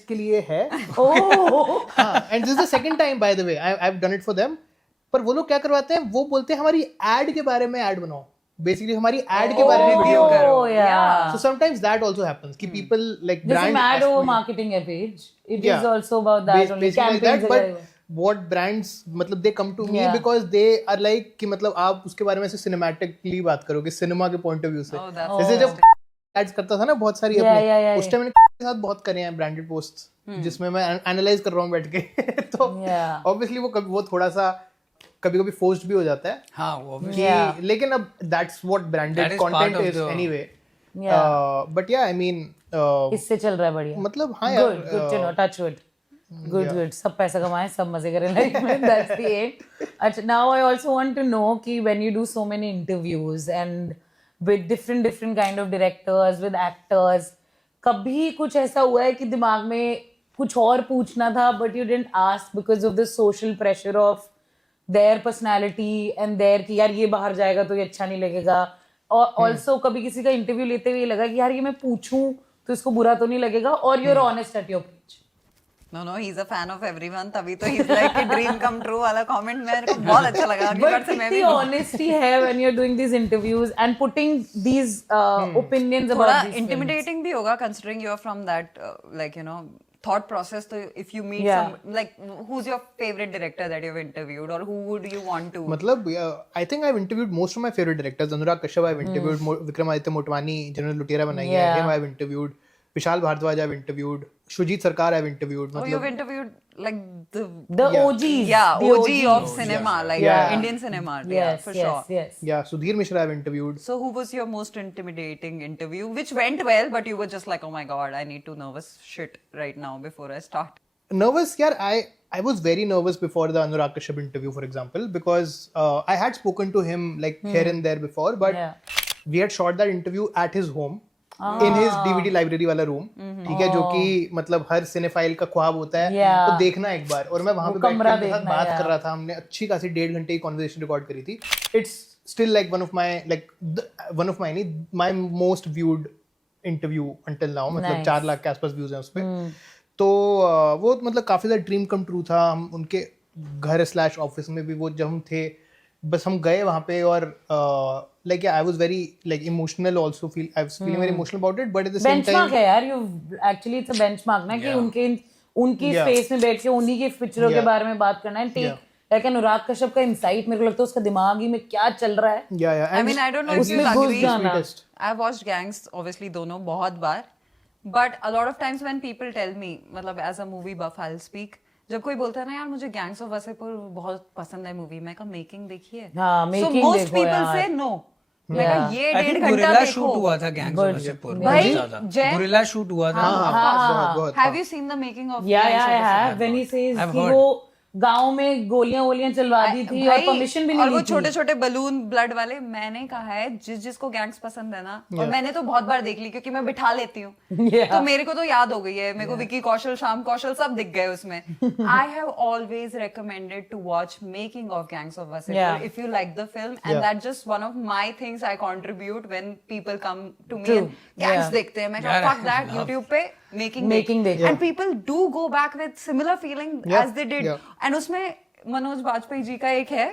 के लिए है. And this is the second time by the way I have done it for them. पर वो लोग क्या करवाते हैं, वो बोलते हैं हमारी एड के बारे में एड बनाओ, बेसिकली हमारी एड के बारे में वीडियो करो. So sometimes that also happens कि people like brand ad over marketing page. It is also about that only campaigns. But what brands मतलब they come to me because they are like कि मतलब आप उसके बारे में से सिनेमैटिकली बात करोगे, सिनेमा के पॉइंट ऑफ व्यू से. जैसे जब एड्स करता था ना बहुत सारी अपने, उस टाइम मैंने के साथ बहुत करे हैं ब्रांडेड पोस्ट जिसमें मैं एनालाइज कर रहा हूँ बैठ के. तो ऑब्वियसली वो थोड़ा सा कभी-कभी फोर्स्ड भी हो जाता है. हाँ, वो लेकिन अब that's what branded content is anyway. But या आई मीन इससे चल रहा है बढ़िया. मतलब हाँ यार, good to know, touch wood. Good. सब पैसा कमाएं, सब मजे करें लाइफ में. That's the aim. अच्छा, now I also want to know कि when you do so many interviews and with different kind of directors, with actors, कभी कुछ ऐसा हुआ है कि दिमाग में कुछ और पूछना था but you didn't ask because of the social pressure of their personality and their कि यार ये बाहर जाएगा तो ये अच्छा नहीं लगेगा. और ऑल्सो कभी किसी का इंटरव्यू लेते हुए लगा कि यार ये मैं पूछूं तो इसको बुरा तो नहीं लगेगा, और you're honest at your page. No, he's a fan of everyone, तभी तो he's like a dream come true वाला comment मेरे को बहुत अच्छा लगा. But कितनी honesty है when you're doing these interviews and putting these opinions about these films. Intimidating भी होगा considering you're from that like you know thought process. So if you meet some like who's your favorite director that you've interviewed or who would you want to? मतलब I think I've interviewed most of my favorite directors. Anurag Kashyap I've interviewed, Vikramaditya Motwani जिन्होंने लुटेरा बनाई है, him I've interviewed. Vishal Bhardwaj I've interviewed. Shujit Sarkar I've interviewed. Oh, you've interviewed like the OGs. Yeah, the OG of cinema, like Indian cinema. Yes, for sure. Yes. Yeah, Sudhir Mishra I've interviewed. So who was your most intimidating interview, which went well, but you were just like, oh my god, I need to nervous shit right now before I start? Nervous, yeah. I was very nervous before the Anurag Kashyap interview, for example, because I had spoken to him like here and there before, but we had shot that interview at his home. In his DVD library वाला रूम, ठीक है, जो कि मतलब हर सिनेफाइल का ख्वाब होता है तो देखना एक बार. और मैं वहां पे बैठ के उनके साथ बात कर रहा था. हमने अच्छी खासी 1.5 घंटे की कॉन्वर्सेशन रिकॉर्ड करी थी. It's still like one of my most viewed interview until now. मतलब 4 लाख के आसपास व्यूज हैं उस पे. तो वो मतलब काफी ज्यादा ड्रीम कम ट्रू था. हम उनके घर / ऑफिस में भी वो जब हम थे बस हम गए वहाँ पे और like I was very like emotional also I was feeling very emotional about it but at the same benchmark time है यार, you actually it's a benchmark ना कि उनकी Yeah. स्पेस में बैठ के उन्हीं के पिक्चरों के Yeah. बारे में बात करना है. टेक लाइक अनुराग कश्यप का इंसाइट, मेरे को लगता है उसका दिमाग ही में क्या चल रहा है. yeah I mean, I don't know if उसमें you घुस agree. जाना. I've watched Gangs obviously दोनों बहुत बार, but a lot of times when people tell me, मतलब as a movie buff I'll speak, जब कोई बोलता है ना यार मुझे गैंग्स ऑफ वासेपुर बहुत पसंद है मूवी, मैं कहा मेकिंग देखिए. हाँ, So making most देखो people यार. say no. मैं कहा ये आई 1.5 थिंक घंटा गुरिल्ला शूट देखो. हुआ था गैंग्स ऑफ वासेपुर भाई, बहुत ज्यादा. जय- गुरिल्ला शूट हुआ था. बहुत Have you seen the making of या Gangs of या Wasseypur? When he says I've कि heard. वो गांव में गोलियां चलवा दी थी और भाई, परमिशन भी और नहीं वो ली थी. छोटे छोटे बलून ब्लड वाले. मैंने कहा है जिसको गैंग्स पसंद है ना, और मैंने तो बहुत बार देख ली क्योंकि मैं बिठा लेती हूँ. Yeah. तो मेरे को तो याद हो गई है. मेरे को विकी कौशल, श्याम कौशल सब दिख गए उसमें. I have always recommended to watch making of gangs of Wasseypur if you like the film, and that just one of my things I contribute when people come to me and gangs देखते हैं. मैं यार, फक दैट, YouTube पे Making मेकिंग देख. And people do go back with similar feeling as they did. एंड उसमें मनोज बाजपेयी जी का एक है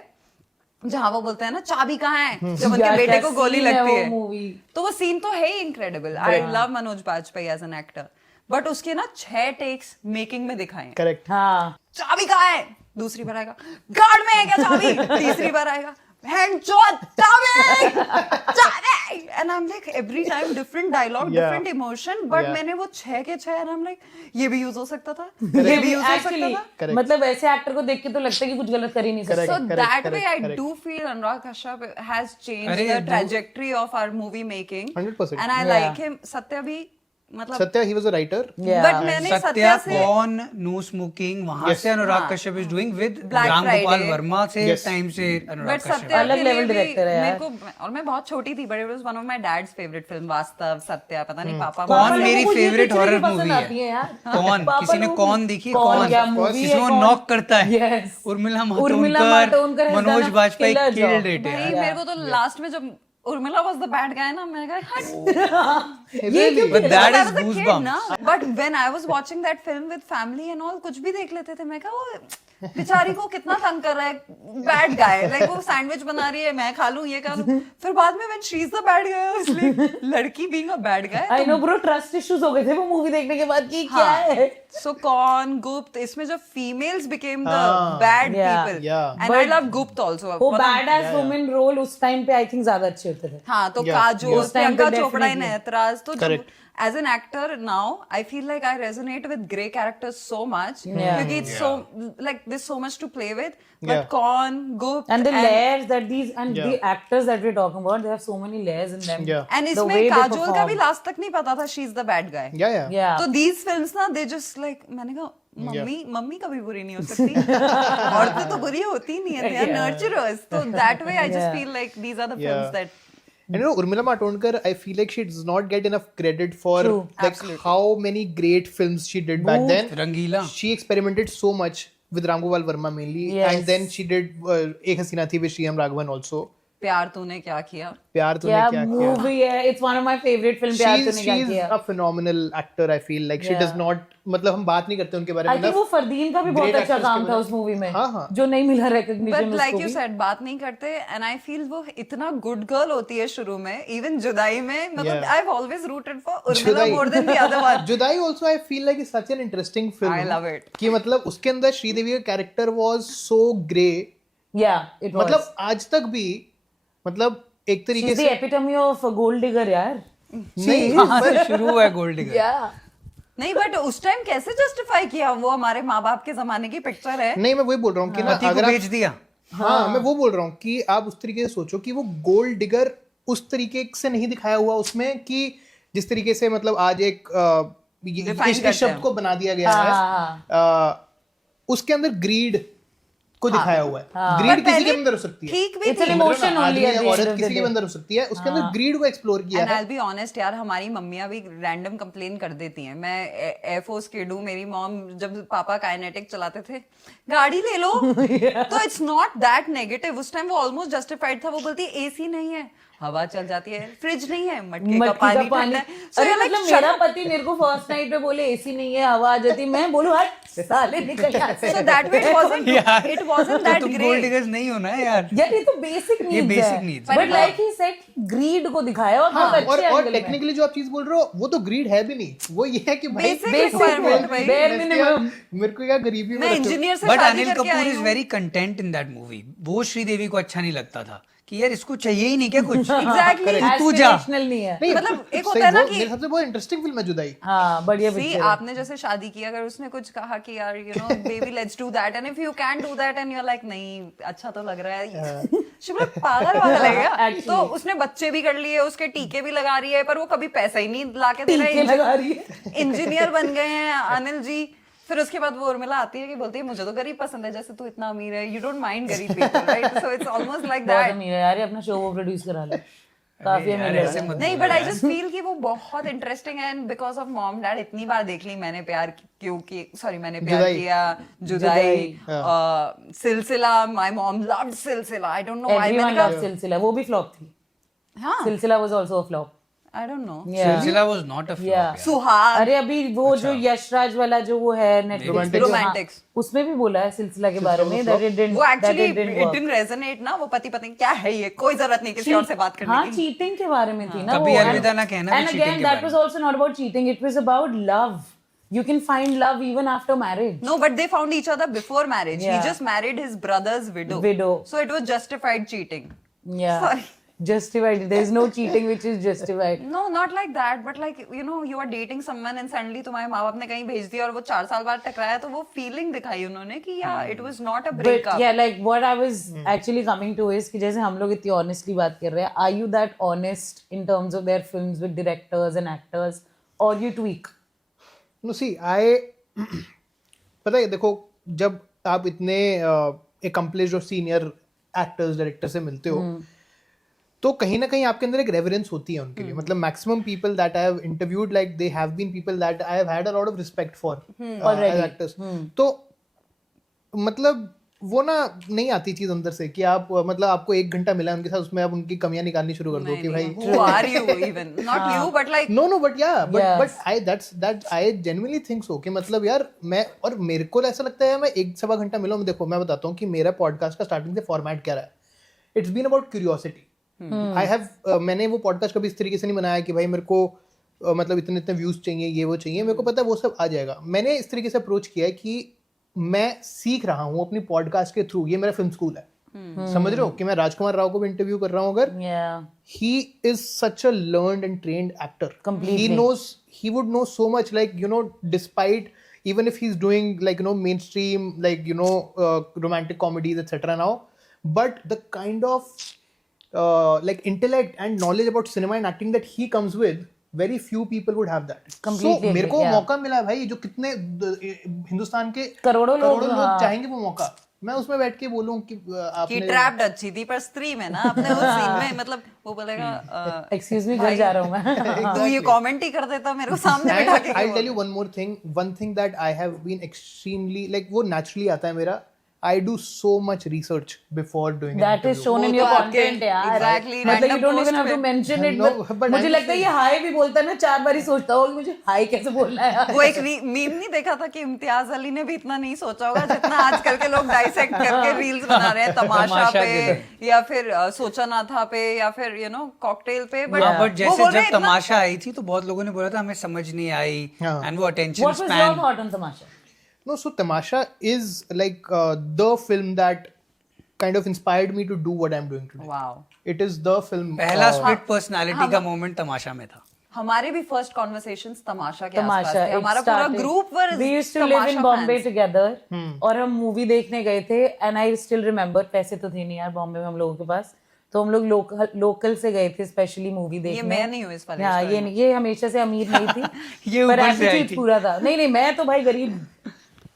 जहां वो बोलते हैं ना चाबी कहाँ है, जब उनके यार, बेटे क्या को गोली scene है लगती वो है. movie. तो वो सीन तो है ही incredible. I love Manoj Bajpayee as an actor, but उसके ना 6 टेक्स मेकिंग में दिखाए हैं. correct हाँ, चाबी कहाँ है, दूसरी बार आएगा गार्ड में है क्या चाबी, तीसरी बार आएगा हैंडशॉट चाबी चाबी, and I am like every time different dialogue, Yeah. Different emotion, but Yeah. मैंने वो 6 के 6 एंड आई एम लाइक ये भी यूज हो सकता था, ये भी यूज हो सकता एक्चुअली था. Correct. मतलब ऐसे एक्टर को देख के तो लगता है कि कुछ गलत कर ही नहीं सकते. Correct. So that way, I correct. do feel Anurag Kashyap has changed अरे, the दो- trajectory of our movie making. 100%. And I Yeah. like him. Satya भी मतलब. Satya he was a writer Yeah. But मैंने सत्या सत्या से कौन, नो स्मोकिंग, वहां से Anurag Kashyap is doing with Black Ram Gopal Friday. Varma से Yes. टाइम से अनुराग बट कश्यप. सत्या अलग के लिए level भी director है मेरे यार. को, और मैं बहुत छोटी थी, but it was one of my dad's favourite film. वास्तव, सत्या, पता नहीं पापा कौन पापा मेरी लोगों को ये फेवरेट पिक्चरें हॉरर भी पसंद मूवी आती हैं है. यार. कौन, पापा किसी ने लोग- कौन देखी है? कौन क्या कौन movie जिसमें है, वो कौन? नॉक करता है? Yes. Urmila Urmila Matondkar, Matondkar has Manoj done a Bajpayee killer job. killed it भाई यार. मेरे को तो लास्ट में जब Urmila was the bad guy ना, मैंने कहा हट. But that is goosebumps. But when I was watching that film with family and all, कुछ भी देख लेते थे. मैं कहा वो बेचारी को कितना तंग कर रहा है, बैड गाय. लाइक वो सैंडविच बना रही है, मैं खा लूं, ये खा लूं. फिर बाद में when she's the bad guy, I was like, लड़की being a bad guy. I know bro, trust issues हो गए थे वो मूवी देखने के बाद कि क्या है. So कौन, गुप्त, इसमें जब females became the bad Yeah. people. Yeah. And I love गुप्त also. वो मतलब- बैड एज वुमेन रोल उस टाइम पे आई थिंक ज्यादा अच्छे होते थे. हाँ, तो Yeah. Kajol, Those time Priyanka पे चोपड़ा इन definitely. ऐतराज, तो Correct. as an actor now I feel like I resonate with grey characters so much क्योंकि it's so like there's so much to play with. But Yeah. Kaun, Gupt, And the layers that these and Yeah. the actors that we're talking about, they have so many layers in them. Yeah. and The इसमें way they काजोल का perform. भी लास्ट तक नहीं पता था she's the bad guy. yeah Yeah. तो these films ना they just like, मैंने कहा मम्मी कभी बुरी नहीं हो सकती. औरतें तो बुरी होती नहीं है, they are nurturers. So that way I just Yeah. feel like these are the Yeah. films that. And you know, Urmila Matondkar, I feel like she does not get enough credit for True. like how many great films she did back then. Rangeela. She experimented so much with Ram Gopal Verma mainly, Yes. and then she did Ek Hasina Thi with Shyam Raghavan also. प्यार तूने क्या किया. प्यार तूने क्या क्या किया? मूवी है. It's one of my favorite film. प्यार तूने क्या She's किया. a phenomenal actor. I feel like she Yeah. does not. मतलब हम बात नहीं करते उनके बारे I में think वो enough. फरदीन का भी बहुत Great अच्छा actors काम के था बारे उस मूवी में. हाँ, हाँ. जो नहीं मिला बट recognition लाइक उसको यू भी. सेड बात नहीं करते. एंड आई फील वो इतना गुड गर्ल होती है शुरू में, इवन जुदाई में. मतलब Yeah. I have always rooted for Urmila Judaai. More than the other one. Judaai also I feel like is such an interesting film. I love it. कि मतलब उसके अंदर श्रीदेवी का character was so grey. Yeah, it was. मतलब आज तक भी मतलब एक तरीके She's the से epitome of a gold digger यार. नहीं कहाँ से शुरू हुआ है गोल्ड डिगर? Yeah. नहीं, बट उस टाइम कैसे जस्टिफाई किया, वो हमारे माँ बाप के जमाने की पिक्चर है. नहीं मैं वही बोल रहा हूँ कि ना पति को अगर आप बेच दिया. हाँ मैं वो बोल रहा हूँ कि आप उस तरीके से सोचो कि वो गोल्ड डिगर उस तरीके से नहीं दिखाया हुआ उसमें कि जिस तरीके से मतलब आज एक Define इस करते शब्द हैं. को बना दिया गया है. उसके अंदर ग्रीड को दिखाया हुआ है. ग्रीड But किसी के पहले अंदर हो सकती है. ठीक भी It's an थी. emotion only आदमी at या the end औरत of the किसी के day. अंदर हो सकती है. उसके अंदर ग्रीड को एक्सप्लोर किया एंड है. आई बी ऑनेस्ट यार, हमारी मम्मियाँ भी रैंडम कंप्लेन कर देती हैं. मैं एयरफोर्स किड हूँ. मेरी मॉम जब पापा काइनेटिक चलाते थे, गाड़ी ले लो. तो इट्स नॉट दैट नेगेटिव. उस टाइम वो ऑलमोस्ट जस्टिफाइड था. वो बोलती है एसी नहीं है, हवा चल जाती है, फ्रिज नहीं है, मटके का मटकी का पानी पानी। ठंडा है। So अरे you're like, मतलब shut मेरा up. पति मेरे को फर्स्ट नाइट पे बोले एसी नहीं है, हवा आ जाती, मैं बोलूं हट साले निकल यहाँ से। So that way it wasn't that तुम great. गोल्ड डिगर्स नहीं हो ना यार। यार ये तो बेसिक ये नीड्स basic है, needs बट है। लाइक ही सेड ग्रीड को दिखाया और बहुत अच्छे और एंगल में। टेक्निकली जो आप चीज बोल रहे हो वो तो ग्रीड है भी नहीं, वो ये है कि भाई Basic Basic requirement, भाई। bare minimum। मेरे को क्या गरीबी में मैं रखो। इंजीनियर से बट शादी अनिल करके कपूर आई इज हूँ। Very content in that movie. वो श्रीदेवी को अच्छा नहीं लगता था कि यार इसको चाहिए ही नहीं क्या कुछ। Exactly. तू जा। Aspirational नहीं है। नहीं, मतलब एक सही होता है ना वो कि- मेरे हिसाब से बहुत इंटरेस्टिंग फिल्म है जुदाई। हाँ बढ़िया See, पिक्चर। आपने जैसे शादी की, अगर उसने कुछ कहा कि यार baby let's do that, and if you can't do that and you're like नहीं अच्छा तो लग रहा है, शिमला पागल वाला लगेगा। Actually. तो उसने बच्चे भी कर लिए, उसके टीके भी लगा रही है, पर वो कभी पैसा ही नहीं ला के दे टीके रहा लगा रही है। इंजीनियर बन गए हैं अनिल जी। फिर उसके बाद वो उर्मिला आती है कि बोलती है मुझे तो गरीब पसंद है, जैसे तू इतना अमीर है, यू डोंट माइंड गरीब people, right? So it's almost like बहुत दैट। अमीर है यार, ये अपना शो वो प्रोड्यूस करा लो, काफी यार, अमीर ऐसे है। मत नहीं, बोलो बट आई यार। जस्ट फील कि वो बहुत इंटरेस्टिंग है, and because of mom dad इतनी बार देख ली मैंने प्यार क्योंकि सॉरी मैंने प्यार जुदाई। किया, जुदाई, सिलसिला, माय मॉम लव्ड सिलसिला, आई don't know why. Everyone love सिलसिला, वो भी फ्लॉप थी। हाँ, सिलसिला was also a flop. I don't no. सिलसिला वाज नॉट अ फ्लॉप। सुहाग, अरे अभी वो जो यशराज वाला जो वो है नेटफ्लिक्स पे, Romantics। उसमें भी बोला है सिलसिला के बारे में that it didn't- वो that actually it didn't it work। Didn't resonate ना, वो पति पत्नी क्या है ये, कोई जरूरत नहीं किसी और से बात करने हाँ की। चीटिंग के बारे में थी ना कभी वो। अलविदा ना कहना भी एंड cheating अगेन के दैट बारे was also not about cheating, it was about love. You can find love even after marriage. No, but they found each other before marriage. Yeah. He just married his brother's widow. Widow. So it was justified cheating. Yeah. Sorry. Justified. There is no cheating which is justified. No, not like that, but like you are dating someone and suddenly तुम्हारे माँ बाप ने कहीं भेज दिया और वो 4 साल बाद टकराया, तो वो फीलिंग दिखाई उन्होंने कि yeah, it was not a But breakup. yeah, like what I was actually coming to is कि जैसे हम लोग इतनी honestly बात कर रहे हैं, are you that honest in terms of their films with directors and actors, or you tweak? No, see, पता है देखो, जब आप इतने accomplished और सीनियर एक्टर्स डायरेक्टर से मिलते हो तो कहीं ना कहीं आपके अंदर एक रेवरेंस होती है उनके लिए। मतलब maximum people that I have interviewed, like they have been people that I have had a lot of respect for as actors. तो मतलब वो ना नहीं आती चीज अंदर से कि आप मतलब आपको 1 घंटा मिला उनके साथ, उसमें आप उनकी कमियां निकालनी शुरू कर दो कि भाई Who are you even? Not you, but like no but yeah Yes. But I that I genuinely think so कि मतलब यार मैं, और मेरे को ऐसा लगता है मैं 1-1.25 घंटा मिला हूं। देखो मैं बताता हूँ कि मेरा पॉडकास्ट का स्टार्टिंग से फॉर्मेट क्या रहा है। It's been about curiosity. I have मैंने वो पॉडकास्ट कभी इस तरीके से नहीं बनाया कि भाई मेरे को मतलब इतने इतने व्यूज चाहिए, ये वो चाहिए। मेरे को पता है वो सब आ जाएगा। मैंने इस तरीके से अप्रोच किया है कि मैं सीख रहा हूँ अपनी पॉडकास्ट के थ्रू। ये मेरा फिल्म स्कूल है। समझ रहे हो कि मैं राजकुमार राव को भी इंटरव्यू कर रहा हूँ अगर, Yeah. he is such a learned and trained actor. Completely. He would know so much, like, despite, even if he's doing like, mainstream, like, romantic comedies, etc. now, but the kind of like intellect and knowledge about cinema and acting that he comes with, very few people would have that. Completely So मेरे को agree, yeah. मौका मिला भाई, जो कितने हिंदुस्तान के करोड़ों लोग, हाँ। चाहेंगे वो मौका। मैं उसमें बैठ के बोलूं कि कि आपने ट्रैप्ड अच्छी थी, पर स्त्री में ना अपने उस सीन में मतलब वो बोलेगा Excuse me, घर जा रहा हूँ मैं। तू ये कमेंट ही कर देता मेरे को सामने बैठा के। I'll tell you one more thing. One thing that I have been extremely, like, वो naturally आता है मेरा। I do so much research before doing an That is interview. shown in वो your तो आपके- content यार। Exactly, मतलब you random don't post even have to पे। mention it, No, but but मुझे I'm लगता है ये हाय भी बोलता है ना, 4 बार ही सोचता होगा कि मुझे हाय कैसे बोलना है यार। वो एक मीम नहीं देखा था कि इम्तियाज अली ने भी इतना नहीं सोचा होगा जितना आजकल के लोग डाइसेक्ट करके रील्स बना रहे हैं तमाशा तमाशा पे या फिर सोचा ना था पे या फिर कॉकटेल पे। बट वो जैसे बोल रहे जब हैं इतना- तमाशा आई थी तो बहुत लोगों ने बोला था हमें समझ नहीं आई, हाँ। एंड वो attention What was your span. thought on Tamasha? No, so Tamasha is like the film that kind of inspired me to do what I'm doing today. Wow. It is the film. पहला स्प्लिट पर्सनालिटी का मोमेंट तमाशा में था। हमारे भी फर्स्ट कॉन्वर्सेशंस तमाशा के आसपास तमाशा थे। हमारा पूरा group were we used to live in Bombay together और हम मूवी देखने गए थे एंड आई स्टिल रिमेम्बर, पैसे तो थे नहीं यार बॉम्बे में हम लोगों के पास, तो हम लोग लोकल से गए थे स्पेशली मूवी देखने। मैं नहीं हूँ इस वाले हाँ, story में। ये हमेशा से अमीर नहीं थी ये पर ऊपर से आई एटीट्यूड थी। पूरा था। नहीं मैं तो भाई गरीब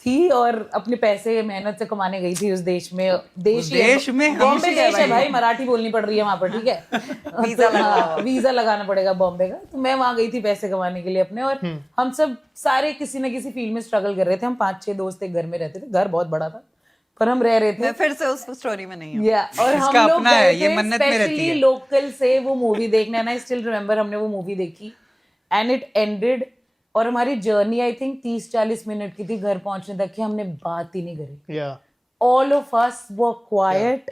थी और अपने पैसे मेहनत से कमाने गई थी उस देश में। देश में बॉम्बे हमसे देश है भाई, मराठी बोलनी पड़ रही है वहां पर, ठीक है। वीजा लगाना पड़ेगा बॉम्बे का। तो मैं वहां गई थी पैसे कमाने के लिए अपने, और हम सब सारे किसी न किसी फील्ड में स्ट्रगल कर रहे थे। हम 5-6 दोस्त एक घर में रहते थे, घर बहुत बड़ा था। पर हम रह रहे थे। मैं फिर से उस स्टोरी में नहीं हूँ। और इसका हम लोग अपना है, गए ये थे मन्नत में रहती स्पेशली है। लोकल से वो मूवी देखने, एंड आई स्टिल रिमेम्बर हमने वो मूवी देखी एंड इट एंडेड, और हमारी जर्नी आई थिंक 30-40 मिनट की थी घर पहुंचने तक, कि हमने बात ही नहीं करी। Yeah. All of us were quiet.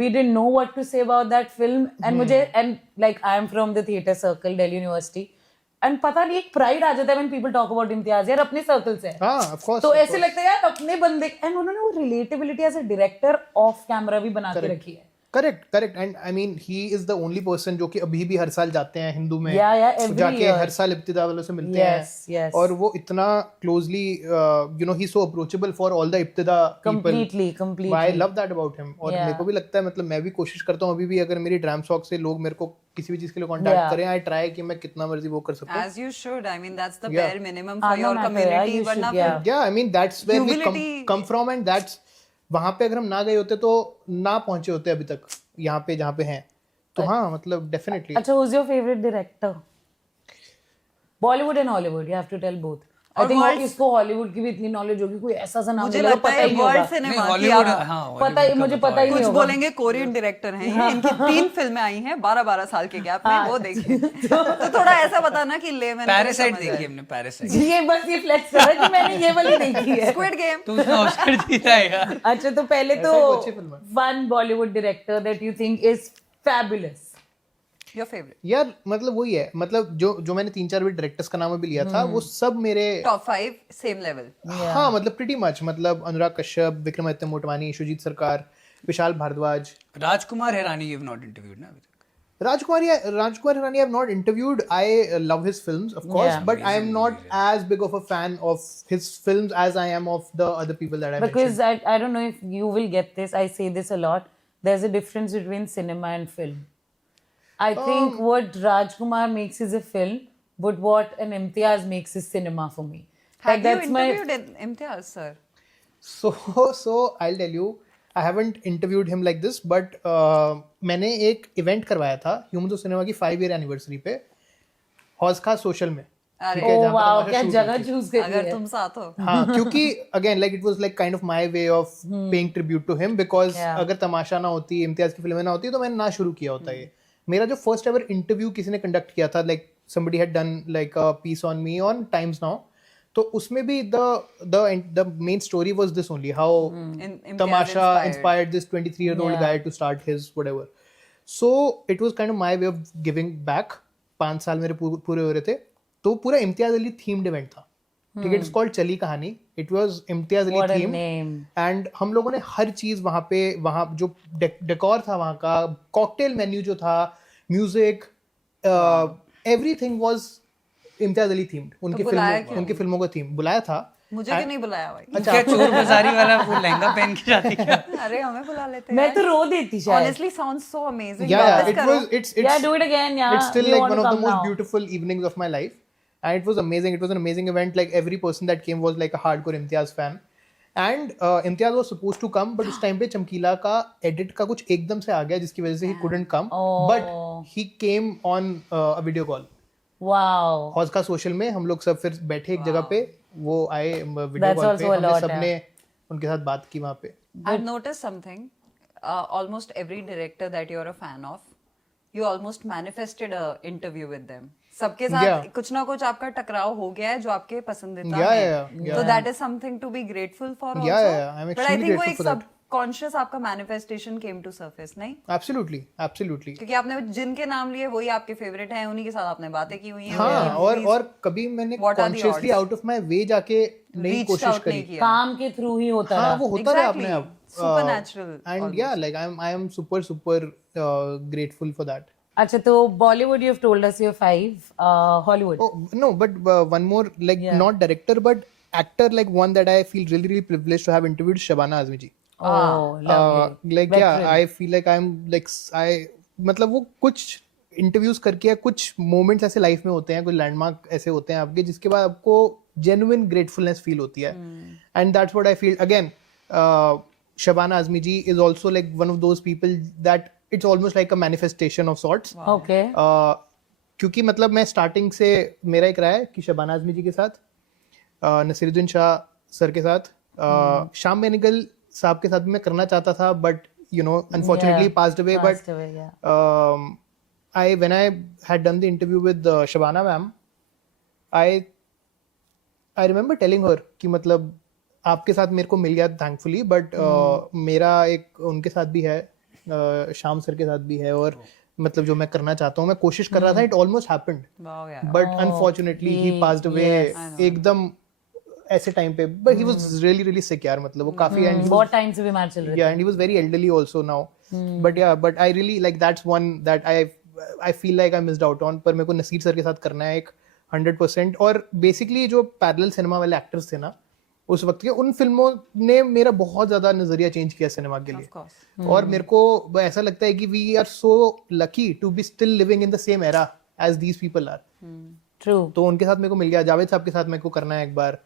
We didn't know what to say about that film. And मुझे, and like I am from the theatre circle, Delhi University, and पता नहीं एक pride आ जाता है when people talk about Imtiaz, यार अपने सर्कल से है। हाँ, of course. तो ऐसे लगता है यार अपने बंदे, and उन्होंने वो relatability as a director off camera भी बना के रखी है। Correct and I mean he is the only person जो कि अभी भी हर साल जाते हैं हिंदू में, every जाके year. हर साल इब्तिदा वालों से मिलते Yes, हैं, yes. और वो इतना closely you know he so approachable for all the इब्तिदा Completely. I love that about him. और Yeah. मेरे को भी लगता है, मतलब मैं भी कोशिश करता हूँ अभी भी, अगर मेरी ड्राम सॉक से लोग मेरे को किसी भी चीज के लिए कांटेक्ट करें, आई ट्राई कि मैं कितना मर्जी वो कर सकूं। As you should. I mean, that's the Yeah. bare minimum for no your matter, community. you should, वरना yeah. फिर yeah I mean that's where we Humility- come from, and that's वहां पे अगर हम ना गए होते तो ना पहुंचे होते अभी तक यहाँ पे जहाँ पे हैं। तो हाँ, मतलब डेफिनेटली। अच्छा, who's your favorite director? Bollywood and Hollywood, you have to tell both. I और think world- इसको हॉलीवुड की भी इतनी नॉलेज होगी, कोई ऐसा सा नाम मुझे मिलेगा लगता पता है ही नहीं वर्ल्ड होगा। सिनेमा की हॉलीवुड, आप- हाँ पता ही, मुझे पता ही नहीं कुछ होगा। बोलेंगे कोरियन डायरेक्टर हैं ये, इनकी 3 फिल्में आई हैं 12-12 साल के गैप में, वो देखिए। तो थोड़ा ऐसा बताना कि लेमन पैरासाइट देखी हमने, पैरासाइट। ये बस ये फ्लेक्स करा कि मैंने ये वाली देखी है। Squid game. तो उसने ऑस्कर जीता है यार। अच्छा, तो पहले तो ऐसा ही अच्छी फिल्म है। One Bollywood director that you think is fabulous. Your favourite यार मतलब वही है, मतलब जो मैंने 3-4 भी डायरेक्टर्स का नाम अभी लिया था, वो सब मेरे टॉप 5 सेम लेवल। हाँ, मतलब प्रीटी मच, मतलब Anurag Kashyap, Vikramaditya Motwane, Shoojit Sircar, Vishal Bhardwaj, Rajkumar Hirani you have not interviewed ना अभी तक। Rajkumar Hirani I have not interviewed. I love his films, of course, Yeah. but I am not as big of a fan of his films as I am of the other people that I Because mentioned. I don't know if you will get this. I say this a lot. There's a difference between cinema and film. I think what Rajkumar makes is a film, but what an Imtiaz makes is cinema for me. Have you interviewed Imtiaz sir? So I'll tell you, I haven't interviewed him like this, but मैंने एक इवेंट करवाया था ह्यूमन ऑफ सिनेमा की 5 ईयर एनिवर्सरी पे हौज खास सोशल में। अरे, ठीक है, जहाँ पे वाओ, तमाशा क्या shoot जगह होती है। चूज करी अगर है। तुम साथ हो। हाँ, क्योंकि again like it was like kind of my way of paying tribute to him, because Yeah. अगर तमाशा ना होती, इम्तियाज की फिल्में ना होती, तो मैंने ना शुरू किया होता ये। मेरा जो फर्स्ट एवर इंटरव्यू किसी ने कंडक्ट किया था, like somebody had done like a piece on me on Times Now, तो उसमें भी the main story was this only, how Imtiaz Tamasha inspired. inspired this 23-year-old Yeah. guy to start his whatever. So it was kind of my way of giving back. 5 साल मेरे पूरे हो रहे थे, तो पूरा इम्तियाज अली थीम्ड इवेंट था। ठीक है, इट्स कॉल्ड चली कहानी। It was Imtiaz What Ali a theme, name. And हम लोगों ने हर चीज वहाँ जो डेकोर था वहाँ का, कॉकटेल मेन्यू जो था, music, everything was Imtiaz Ali themed. उनकी फिल्मों का थीम बुलाया था। मुझे क्यों नहीं बुलाया भाई? क्या चोर बाजारी वाला वो लहंगा पहन के जाती क्या? अरे हमें बुला लेते। मैं तो रो देती शायद। Honestly sounds so amazing. Yeah, वापस it करो। was it's Yeah, do it again. Yeah, it's still we like want one to of the come most now. beautiful evenings of my life, and it was amazing. It was an amazing event. Like every person that came was like a hardcore Imtiaz fan, and Imtiaz was supposed to come, but उस time पे चमकीला का edit का कुछ एकदम से आ गया, जिसकी वजह से he couldn't come, but he came on a video call. Wow. हौज का सोशल में हम लोग सब फिर बैठे एक जगह पे, वो आए वीडियो That's कॉल पे, also a हमने lot, सबने उनके साथ बात की वहाँ पे। I've noticed something. Almost every director that you're a fan of, you almost manifested a interview with them. सबके साथ Yeah. कुछ ना कुछ आपका टकराव हो गया है जो आपके पसंदीदा Yeah, है। yeah, So that is something to be grateful for also. Yeah, I'm But I extremely think वो grateful एक for that. subconscious आपका manifestation came to surface, नहीं? Absolutely. क्योंकि आपने जिनके नाम लिए वही आपके फेवरेट हैं, उन्हीं के साथ आपने बातें की हुई हैं। हाँ, उनकी movies और कभी मैंने What are the consciously odds? Out of my वे जाके नहीं reached कोशिश out करी। नहीं किया। काम के थ्रू ही होता हाँ, रहा। वो होता रहा Exactly. अपने आप। Supernatural And yeah, like I am super grateful for that. अच्छा, तो Bollywood you've told us your 5. Hollywood. Oh no, but one more, like not director but actor, like one that I feel really privileged to have interviewed, Shabana Azmi ji. Oh, lovely. Like yeah, I feel like I'm like मतलब वो कुछ इंटरव्यूज करके, कुछ मोमेंट्स ऐसे लाइफ में होते हैं, कुछ लैंडमार्क ऐसे होते हैं आपके, जिसके बाद आपको जेन्युइन ग्रेटफुलनेस फील होती है, and that's what I feel. Again Shabana Azmi ji is also like one of those people that it's almost like a manifestation of sorts. Okay. क्योंकि मतलब मैं स्टार्टिंग से मेरा एक रहा है कि शबाना आजमी जी के साथ, नसीरुद्दीन शाह सर के साथ, श्याम बेनेगल साहब के साथ भी मैं करना चाहता था, but you know, unfortunately passed away. Passed But away, yeah. when I had done the interview with Shabana ma'am, I remember telling her कि मतलब आपके साथ मेरे को मिल गया thankfully, but मेरा एक उनके साथ भी है, श्याम सर के साथ भी है, और मतलब जो मैं करना चाहता हूँ, मैं कोशिश कर रहा था, it almost happened, Wow, yeah. but unfortunately he passed away एकदम ऐसे टाइम पे. But he was really really sick यार, मतलब वो काफी, and he was, बहुत टाइम से बीमार चल रहे थे. yeah, and he was very elderly also now. But yeah, but I really like, that's one that I feel like I missed out on. पर मेरे को नसीर सर के साथ करना है एक 100%. और बेसिकली जो पैरेलल सिनेमा वाले एक्टर्स थे ना उस वक्त के, उन फिल्मों ने मेरा बहुत ज्यादा नजरिया चेंज किया सिनेमा के लिए. और मेरे को ऐसा लगता है कि we are so lucky to be still living in the same era as these people are. True. तो उनके साथ मेरे को मिल गया, जावेद साहब के साथ मेरे को करना है एक बार.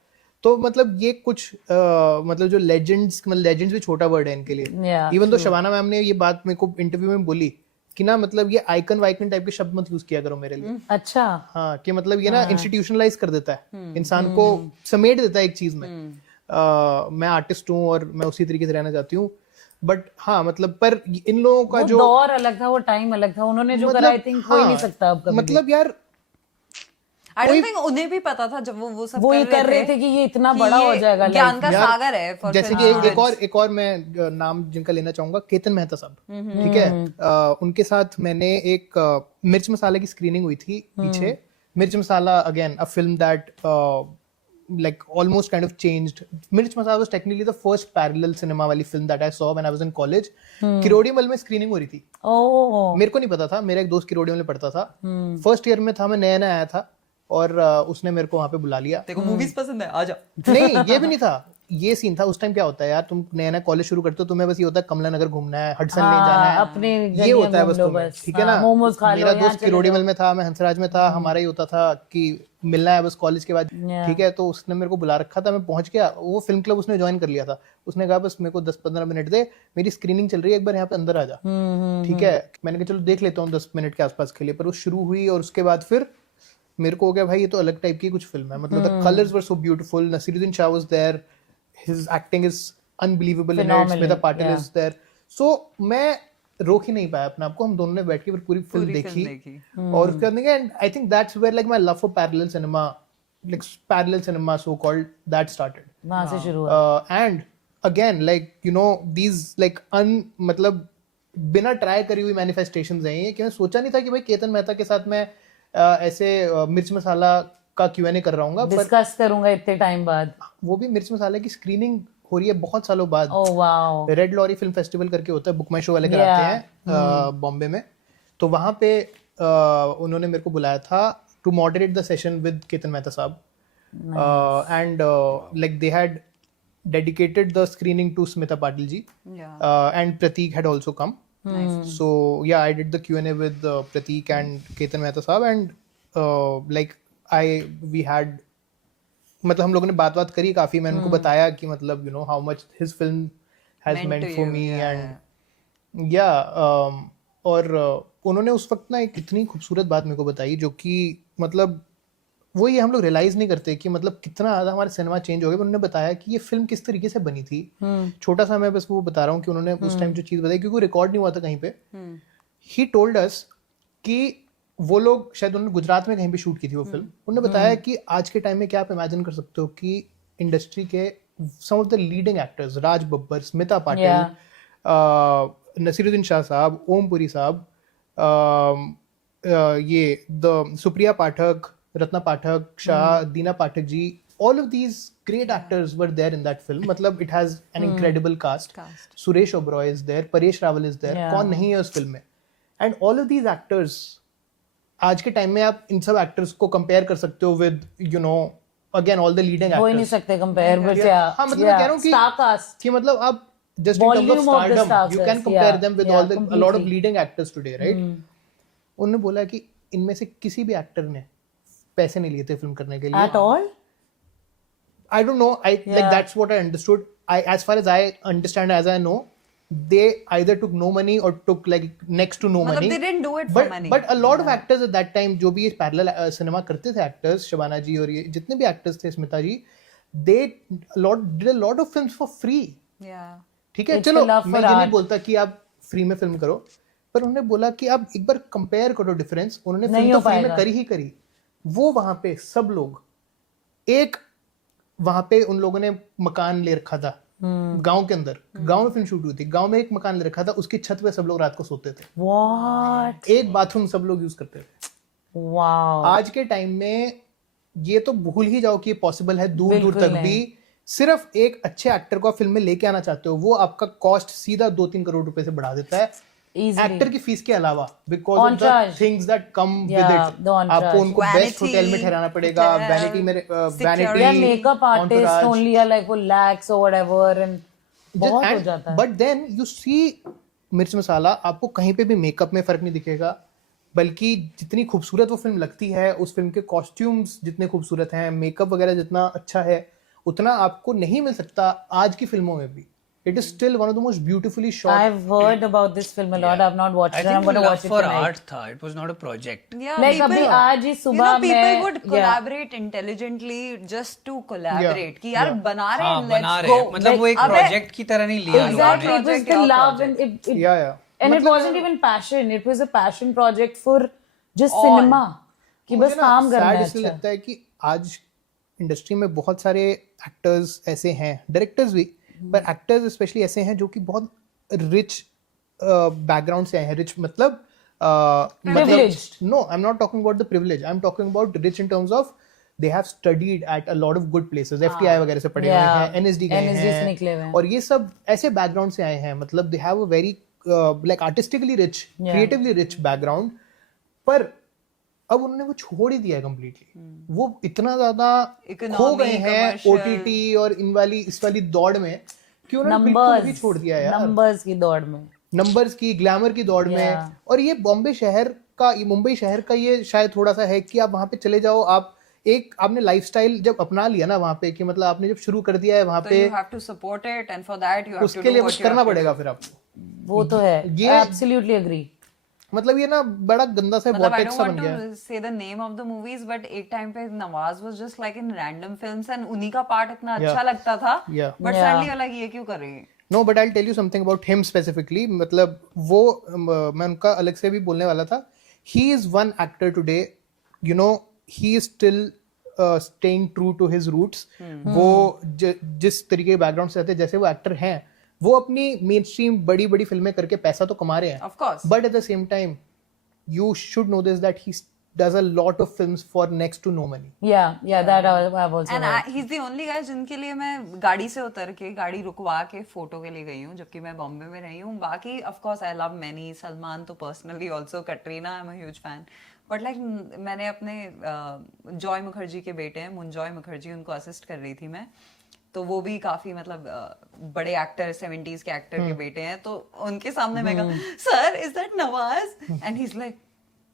तो मतलब ये कुछ मतलब जो लेजेंड्स, मतलब लेजेंड्स भी छोटा वर्ड है इनके लिए. इवन तो शबाना मैम ने ये बात मेरे को इंटरव्यू में बोली कि ना मतलब ये आइकन वाइकन टाइप के शब्द मत यूज किया करो मेरे लिए. अच्छा. हाँ, कि मतलब ये ना इंस्टीट्यूशनलाइज कर देता है इंसान को, समेट देता है एक चीज में. मैं आर्टिस्ट हूँ और मैं उसी तरीके से रहना चाहती हूँ, बट हाँ मतलब पर इन लोगों का जो दौर अलग था, वो टाइम अलग था, उन्होंने जो करा आई थिंक कोई नहीं सकता अब कभी. मतलब यार I don't think उन्हें भी पता था जब वो सब वो ये कर रहे थे कि ये इतना बड़ा हो जाएगा. ज्ञान का सागर है for जैसे कि students. एक और मैं नाम जिनका लेना चाहूंगा, केतन मेहता साहब. ठीक है, उनके साथ मैंने एक मिर्च मसाला की स्क्रीनिंग हुई थी पीछे. Mirch Masala again a film that like almost kind of changed. Mirch Masala was technically the first parallel cinema वाली film that I saw when I was in college. Kirorimal में स्क्रीनिंग हो रही थी. मेरे को नहीं पता था, मेरा एक दोस्त किरोड़ीमल में पढ़ता था, फर्स्ट ईयर में था, मैं नया नया आया था, और उसने मेरे को वहाँ पे बुला लिया. तेरे को मूवीज पसंद है, आजा. नहीं, ये भी नहीं था, ये सीन था. उस टाइम क्या होता है यार, तुम नया नया कॉलेज शुरू करते हो, तुम्हें बस ये होता है कमला नगर घूमना है, हडसन लेन जाना है, अपने ये होता है बस तुम्हें. ठीक है ना. मोमोज खा लो, मेरा दोस्त किरोड़ीमल में था, मैं हंसराज में था, हमारा ही होता था कि मिलना है बस कॉलेज के बाद. ठीक है, तो उसने मेरे को बुला रखा था, मैं पहुंच गया. वो फिल्म क्लब उसने ज्वाइन कर लिया था. उसने कहा बस मेरे को 10-15 मिनट दे, मेरी स्क्रीनिंग चल रही है, एक बार यहाँ पे अंदर आ जा. ठीक है, मैंने कहा चलो देख लेता हूँ 10 मिनट के आसपास के लिए. पर वो शुरू हुई और उसके बाद फिर मेरे को हो गया भाई ये तो अलग टाइप की कुछ फिल्म है. मतलब the colours were so beautiful, Naseeruddin Shah was there, his acting is unbelievable in it, Smita Patil is there. So मैं रोक ही नहीं पाया अपने आप को. हम दोनों ने बैठ के पूरी फिल्म देखी. और उसके बाद and I think that's where like my love for parallel cinema, like parallel cinema so called, that started. वहां से शुरू हुआ. And again like you know these like मतलब बिना ट्राई करी हुई मैनिफेस्टेशंस हैं ये, कि मैं सोचा नहीं था कि भाई केतन मेहता के साथ मैं ऐसे मिर्च मसाला का Q&A कर रहा हूँ, डिस्कस करूंगा इतने टाइम बाद. वो भी मिर्च मसाला की स्क्रीनिंग हो रही है बहुत सालों बाद. Oh wow. Red lorry film festival करके होता है, बुक माई शो वाले कराते हैं बॉम्बे में. तो वहां पे उन्होंने मेरे को बुलाया था to moderate the session with Ketan Mehta साहब. And like they had dedicated the screening to Smita Patil ji. And Prateek had also come. Nice. So yeah, I did the Q&A with Prateek and Ketan Mehta साहब, and like we had, मतलब हम लोगों ने बात करी काफी. मैंने उनको बताया कि मतलब you know how much his film has meant for me, and yeah और उन्होंने उस वक्त ना एक इतनी खूबसूरत बात मेरे को बताई, जो कि मतलब वो ये हम लोग रियलाइज नहीं करते कि मतलब कितना ज्यादा हमारा सिनेमा चेंज हो गया. उन्होंने बताया कि ये फिल्म किस तरीके से बनी थी. छोटा सा मैं बस वो बता रहा हूँ कि उन्होंने उस टाइम जो चीज बताई, क्योंकि रिकॉर्ड नहीं हुआ था कहीं पे. ही टोल्ड अस कि वो लोग शायद उन्होंने गुजरात में कहीं पे शूट की थी वो फिल्म. उन्होंने बताया कि आज के टाइम में क्या आप इमेजिन कर सकते हो कि इंडस्ट्री के सम of the leading actors, Raj Babbar, Smita Patil, Naseeruddin Shah साहब, ओम पुरी साहब, ये the Supriya Pathak, Ratna Pathak, Shah, Deena Pathak ji, all of these great actors were there in that film. मतलब it has an incredible cast. Suresh Oberoi is there, Paresh Rawal is there. कौन नहीं है उस फिल्म में? And all of these actors, आज के टाइम में आप इन सब एक्टर्स को कंपेयर कर सकते हो with you know again all the leading actors. हो ही नहीं सकते कंपेयर, बट हाँ मतलब मैं कह रहा हूँ कि मतलब आप just in terms of stardom you can compare them with all the a lot of leading actors today, right? उन्होंने बोला कि इनमें से किसी भी एक्टर ने पैसे नहीं लिए थे फिल्म करने के लिए. At all? I don't know. Like that's what I understood. As far as I understand, as I know, they either took no money or took like next to no money. They didn't do it for money. But a lot of actors at that time, जो भी ये parallel cinema करते थे actors, शबाना जी और ये जितने भी actors थे, स्मिता जी, they did a lot of films for free. Yeah. ठीक है It's चलो the love मैं for ये नहीं art. बोलता कि आप फ्री में फिल्म करो, पर उन्होंने बोला कि आप एक बार कंपेयर करो डिफरेंस, उन्होंने नहीं फिल्म हो तो फ्री में पाएगा। करी ही करी, वो वहां पे सब लोग एक वहां पे उन लोगों ने मकान ले रखा था गांव के अंदर, गांव में फिल्म शूट हुई थी, गांव में एक मकान ले रखा था, उसकी छत पे सब लोग रात को सोते थे, What? एक बाथरूम सब लोग यूज करते थे। Wow. आज के टाइम में ये तो भूल ही जाओ कि ये पॉसिबल है, दूर दूर बिल्कुल तक नहीं। भी। सिर्फ एक अच्छे एक्टर को आप फिल्म में लेके आना चाहते हो, वो आपका कॉस्ट सीधा 2-3 करोड़ रुपए से बढ़ा देता है Easily. एक्टर की फीस के अलावा, because of the Entourage. Things that come with Yeah, it. the entourage. आपको उनको बेस्ट Vanity, होटल में ठहराना पड़ेगा, hotel, वैनिटी में security. Vanity, Yeah, makeup artists only are like वो lakhs or whatever and बहुत हो जाता है। बट देन यू सी मिर्च मसाला, आपको कहीं पे भी मेकअप में फर्क नहीं दिखेगा, बल्कि जितनी खूबसूरत वो फिल्म लगती है, उस फिल्म के कॉस्ट्यूम्स जितने खूबसूरत हैं, मेकअप वगैरह जितना अच्छा है, उतना आपको नहीं मिल सकता आज की फिल्मों में भी। It is still one of the most beautifully shot. I've heard about this film a lot. I've not watched I it. I'm think going the to love watch it for tonight. art था, it was not a project. Yeah, Like people, अभी आज ही सुबह people मैं- would collaborate intelligently just to collaborate कि यार बना रहे हाँ हैं, बना let's रहे go. हैं, मतलब वो एक अबे, प्रोजेक्ट की तरह नहीं लिया लोगों Exactly. ने। It was Project, the your love project. and it या and it wasn't even passion. It was a passion project for just cinema. कि बस काम करना है। इसलिए लगता है कि आज इंडस्ट्री में बहुत सारे एक्टर्स ऐसे हैं, डायरेक्टर्स भी, पर एक्टर्स स्पेशली ऐसे हैं जो कि बहुत रिच बैकग्राउंड से आए हैं। रिच मतलब Privileged. No I am not talking about the privilege, I am talking about rich in terms of they have studied at a lot of good places, FTI वगैरह से पढ़े हुए Yeah. हैं, एनएसडी गए NSD से निकले हुए हैं, हैं। और ये सब ऐसे बैकग्राउंड से आए हैं, मतलब they have a very like artistically rich, creatively rich background, पर अब उन्होंने वो छोड़ ही दिया है कम्प्लीटली। वो इतना ज्यादा Economy, खो गए हैं commercial. ओटीटी और इस वाली दौड़ में कि उन्होंने बिल्कुल ही छोड़ दिया है यार, नंबर्स की दौड़ में। नंबर्स की, ग्लैमर की दौड़ में। Yeah. और ये बॉम्बे शहर का, ये मुंबई शहर का ये शायद थोड़ा सा है कि आप वहां पे चले जाओ, आप एक आपने लाइफस्टाइल जब अपना लिया ना वहां पे, कि मतलब आपने जब शुरू कर दिया है वहां So पे, you have to support it and for that you have to उसके do लिए what कुछ you करना have to पड़ेगा do. फिर आपको। वो तो है। ये- Absolutely agree. मतलब ये ना बड़ा गंदा सा मतलब I vortex don't सा बन want गया है। to say the name of the movies, but एक time पे Nawaz was just like in random films and उन्हीं का पार्ट इतना Yeah. अच्छा लगता था, Yeah. but Yeah. suddenly like ये क्यों कर रही है? No but I tell you something about him specifically, मतलब वो मैं उनका अलग से भी बोलने वाला था। He is one actor today, you know, he is still staying true to his roots. वो जिस तरीके के बैकग्राउंड से आते हैं, जैसे वो एक्टर हैं, वो अपनी मेन स्ट्रीम बड़ी बड़ी फिल्में करके पैसा तो कमा रहे हैं, Of course. But at the same time you should know this that he does a lot of films for next to no money. Yeah, that I've also And heard. he's the only guy जिनके लिए मैं गाड़ी से उतर के, गाड़ी रुकवा के फोटो के लिए गई हूँ, जबकि मैं बॉम्बे में रही हूँ। बाकी of course I love many, Salman तो personally also, Katrina I'm a huge fan. But like मैंने अपने जॉय मुखर्जी के बेटे हैं, मुंजॉय मुखर्जी, उनको असिस्ट कर रही थी मैं, तो वो भी काफी मतलब बड़े एक्टर, 70s के एक्टर के बेटे हैं, तो उनके सामने मैं कहा, sir is that Nawaz? And he is like,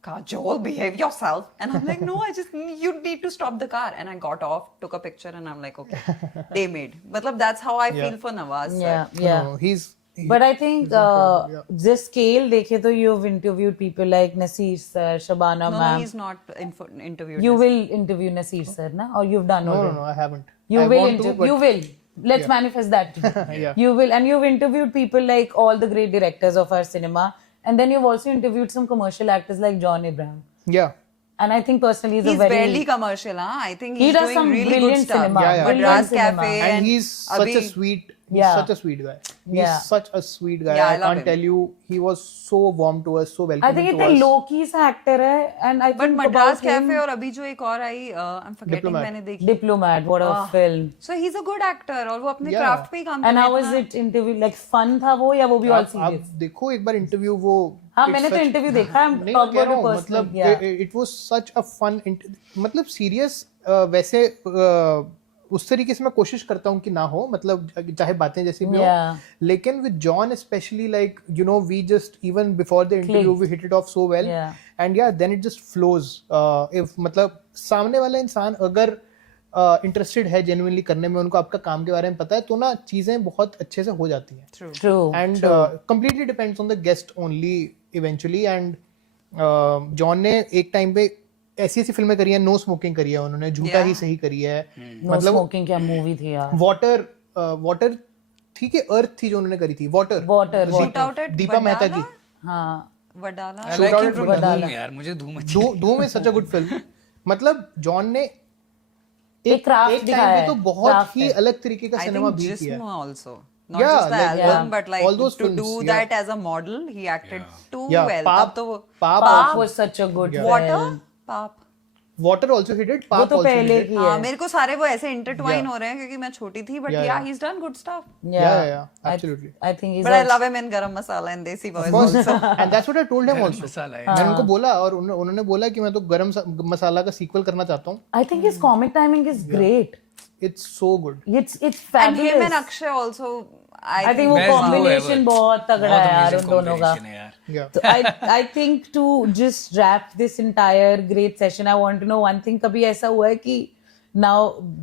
Kajol, behave yourself. And I'm like, no, you need to stop the car. And I got off, took a picture, and I'm like, okay, they made. Matlab, that's how I feel for Nawaz. Sir. Yeah. No, But I think the scale देखे तो you've interviewed people like Naseer sir, Shabana No, ma'am. he's not interviewed. You will interview Naseer sir, na? Or you've done already? no, I haven't. You I will want to, but you will. Let's manifest that today. Yeah. You will, and you've interviewed people like all the great directors of our cinema, and then you've also interviewed some commercial actors like John Abraham. yeah. And I think personally he's He's a very barely commercial, huh? I think He he's does doing some really good brilliant stuff. cinema. Yeah, yeah. Madras Brilliant Cafe cinema. And he's such a sweet, such a sweet guy. He's Yeah. such a sweet guy. Yeah, I I love can't him. tell you, he was so warm to us, so I welcoming think to इतने us. low key सा actor है, and I But think Madras about him, Cafe और अभी जो एक और आई, I'm forgetting, Diplomat. मैंने देखी. Diplomat, what a film. So he's a good actor और वो अपने Yeah. craft पे ही काम And कर how was रहा है. it interview? Like fun था वो, या वो भी all आप serious? देखो एक बार इंटरव्यू, वो हाँ, it's मैंने तो such- interview देखा है, I'm नहीं, talking मैं कह about रहा it हूँ, मतलब personally, it was such a fun मतलब सीरियस वैसे उस तरीके से मैं कोशिश करता हूँ कि ना हो, मतलब चाहे बातें जैसी भी हो, Yeah. लेकिन with John especially, like you know, we just even before the interview we hit it off so well. Yeah. And yeah, then it just flows. If मतलब सामने वाला इंसान अगर इंटरेस्टेड है जेन्युइनली करने में, उनको आपका काम के बारे में पता है, तो ना चीजें बहुत अच्छे से हो जाती हैं. True. And completely depends on the guest only eventually. And John ने एक टाइम पे ऐसी ऐसी फिल्में करी है, नो स्मोकिंग करी है उन्होंने, झूठा ही सही करी है, No smoking क्या movie थी यार. वाटर थी कि अर्थ थी जो उन्होंने करी थी, water Shoot out at Deepa Mehta की। हाँ Wadala I like him from Dhoom यार, मुझे धूम अच्छी धूम is such a good film. मतलब जॉन ने एक craft एक दिखाया टाइम पे है, तो बहुत craft ही है। अलग तरीके का I सिनेमा think भी किया है। Jism also. Not Yeah, just the like, album, but like all those to films, do yeah. that as a model, he acted too Yeah, well. Paap- तब तो वो Paap was such a good Water, film. Paap. Water also hit it, वो पाप तो ऑल्सो पहले हिट की हाँ है। मेरे को सारे वो ऐसे इंटरट्वाइन Yeah. हो रहे हैं क्योंकि मैं छोटी थी, but Yeah, yeah, yeah. he's done good stuff. Yeah, absolutely. I think he's But I also- love him in Garam Masala and Desi Boys Of course, also. and that's what I told him also. मसाला है। मैंने उनको बोला और उन्होंने बोला कि मैं तो गरम मसाला का सीक्वल करना चाहता हूँ। I think his comic timing is great. It's so good. It's And fabulous. him and Akshay also. I think वो Best duo combination ever. बहुत तगड़ा है यार amazing उन दोनों का। combination है यार। Yeah. So I think to just wrap this entire great session, I want to know one thing. कभी ऐसा हुआ है कि now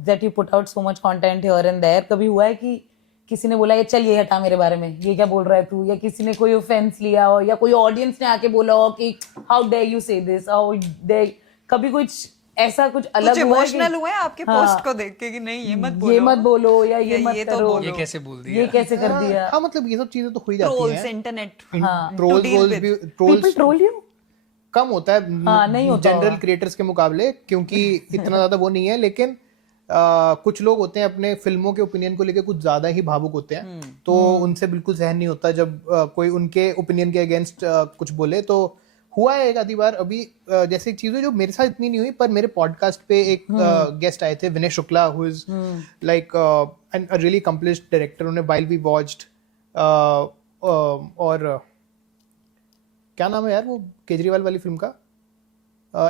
that you put out so much content here and there, कभी हुआ है कि किसी ने बोला ये चल ये हटा मेरे बारे में, ये क्या बोल रहा है तू, या किसी ने कोई ऑफेंस लिया हो, या कोई ऑडियंस ने आके बोला हो कि how dare you say this, how dare, कभी कुछ ऐसा कुछ अलग कुछ हुआ है इमोशनल कि हुए आपके हाँ, पोस्ट को देख के कि नहीं ये मत बोलो, ये मत बोलो या ये मत ये तो करो, बोलो। ये कैसे बोल दिया? ये कैसे कर दिया? हाँ मतलब ये सब चीजें तो हो ही जाती ट्रोल्स हैं। Internet trolls deal with. भी People troll you? कम होता है नहीं होता जनरल होगा। क्रिएटर्स के मुकाबले, क्योंकि इतना ज्यादा वो नहीं है, लेकिन कुछ लोग होते हैं अपने फिल्मों के ओपिनियन को लेके कुछ ज्यादा ही भावुक होते हैं, तो उनसे बिल्कुल सहन नहीं होता जब कोई उनके ओपिनियन के अगेंस्ट कुछ बोले। तो हुआ है एक आधी बार अभी, जैसे एक चीज हुई जो मेरे साथ इतनी नहीं हुई, पर मेरे पॉडकास्ट पे एक गेस्ट आए थे, Vinay Shukla, who is like an really accomplished director. उन्हें व्हाइल वी वॉच्ड और क्या नाम है यार वो केजरीवाल वाली फिल्म का,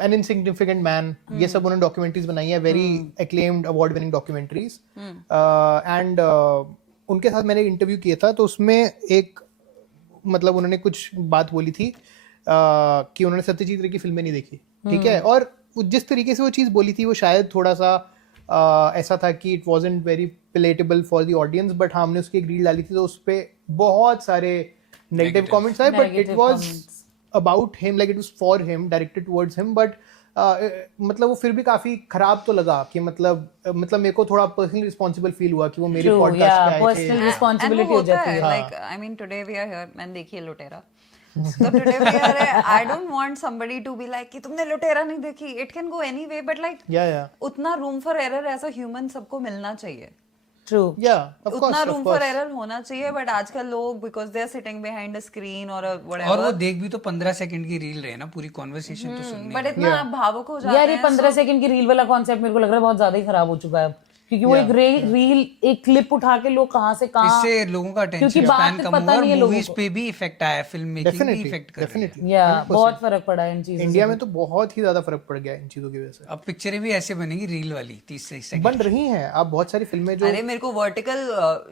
एन इनसिग्निफिकेंट मैन, ये सब उन्होंने डॉक्यूमेंट्रीज बनाई है, very acclaimed award winning documentaries. And उनके साथ मैंने इंटरव्यू किया था, तो उसमें एक मतलब उन्होंने कुछ बात बोली थी कि उन्होंने सत्यजीत रे की फिल्में नहीं देखी, ठीक है, और जिस तरीके से वो चीज़ बोली थी वो शायद थोड़ा सा ऐसा था कि it wasn't very पेलेटेबल for the audience, but हाँ हमने उसकी एक रील डाली थी तो उस पर बहुत सारे नेगेटिव कमेंट्स आए, but it was about him, like it was for him, directed towards him, but मतलब वो फिर भी काफी खराब तो लगा कि मतलब मेरे को थोड़ा पर्सनली रिस्पॉन्सिबल फील हुआ कि वो मेरे True, पॉडकास्ट yeah, पे आए personal थे। responsibility हो जाती है। Like I mean today we are here, मैंने देखी है लुटेरा, तो today we are, I don't want somebody to be like कि तुमने लुटेरा नहीं देखी, it can go anyway, but like yeah उतना room for error as a human सबको मिलना चाहिए, True. या ऑफ उतना कोर्स रूम फॉर एरर होना चाहिए, बट आजकल लोग because they are sitting behind a screen और और वो व्हाटएवर, देख भी तो 15 सेकंड की रील रहे ना, पूरी कॉन्वर्सेशन तो सुननी बट इतना भावुक हो जाते यार ये हैं 15 सेकंड की रील वाला कॉन्सेप्ट मेरे को लग रहा है बहुत ज्यादा ही खराब हो चुका है अब, क्योंकि वो एक रील, एक क्लिप उठा के लोग कहाँ से कहाँ, इससे लोगों का क्योंकि अटेंशन बात स्पैन से कम पता हुआ और नहीं है लोगों मूवीज को। पे भी इफेक्ट आया, फिल्म मेकिंग भी इफेक्ट कर रही है। डेफिनेटली या बहुत फर्क पड़ा है इन चीजों इंडिया में तो बहुत ही ज्यादा फर्क पड़ गया इन चीजों की वजह से। अब पिक्चरें भी ऐसे बनेगी रील वाली 30 सेकंड बन रही हैं आप बहुत सारी फिल्में जो अरे मेरे को वर्टिकल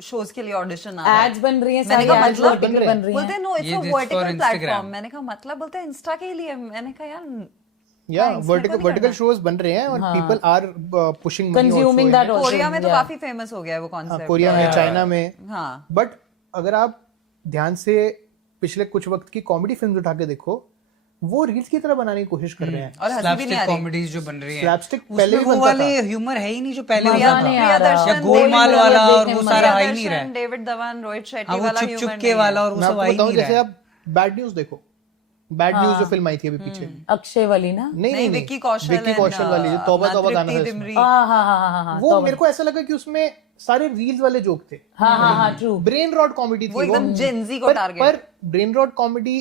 शोज के लिए ऑडिशन आ रहा है, एड्स बन रही हैं, मैंने सारी कहा एड्स मतलब वर्टिकल बन रही बोलते हैं। हैं नो इट्स ये अ just for vertical Instagram. Platform, मैंने कहा मतलब बोलते हैं इंस्टा के लिए, मैंने कहा यार या वर्टिकल शोज बन रहे हैं और people are pushing Consuming that also. Korea में तो Yeah. काफी फेमस हो गया है वो कॉन्सेप्ट, कोरिया में, चाइना में, हाँ बट अगर आप ध्यान से पिछले कुछ वक्त की कॉमेडी फिल्म उठा के देखो, वो रील्स की तरह बनाने की कोशिश कर रहे हैं। और हंसी भी नहीं आ स्लैपस्टिक रही। कॉमेडीज जो बन रही है, Slapstick पहले उसमें भी वो बनता वाले था। ह्यूमर है ही नहीं जो पहले मजा होता नहीं था, आ रहा। या गोलमाल वाला और वो सारा आ ही नहीं प्रियदर्शन, रहा है। डेविड धवन, रोहित शेट्टी हाँ वो वाला चुप ह्यूमर चुप नहीं के है। वाला और वो मैं सब आपको आ ही बताऊं, नहीं जैसे रहा है। आप बैड न्यूज देखो, बैड न्यूज जो फिल्म आई थी अभी पीछे, अक्षय वाली ना, नहीं विक्की कौशल विक्की कौशल वाली जो तौबा तौबा गाना है उसमें। दिमरी, हाँ हाँ हाँ हाँ हाँ वो मेरे को ऐसा लगा कि उसमें सारे रील्स वाले जोक थे, हाँ हाँ हाँ ट्रू। ब्रेन रॉट कॉमेडी थी वो एकदम Gen Z को target। पर ब्रेन रॉट कॉमेडी,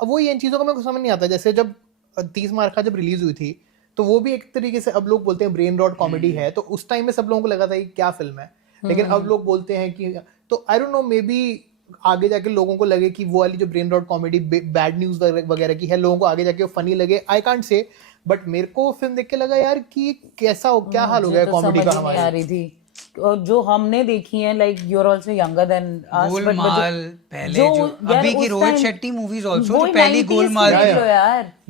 अब वो इन चीजों का मेरे को समझ नहीं आता। जैसे जब 30 मार्का जब रिलीज हुई थी तो वो भी एक तरीके से अब लोग बोलते हैं ब्रेन रॉट कॉमेडी है, तो उस टाइम में सब लोगों को लगा था कि क्या फिल्म है, लेकिन अब लोग बोलते हैं कि, तो I don't know, maybe आगे जाके लोगों को लगे कि वो वाली जो brain rot comedy bad news वगैरह की है, लोगों को आगे जाके वो फनी लगे, आई कांट से, बट मेरे को फिल्म देख के लगा यार कि कैसा हो, क्या हाल हो गया कॉमेडी का आ हमारा। रही थी और जो हमने देखी है, like you are also younger than us, Golmaal पहले जो अभी की रोहित शेट्टी मूवीज आल्सो, जो पहली गोलमाल थी,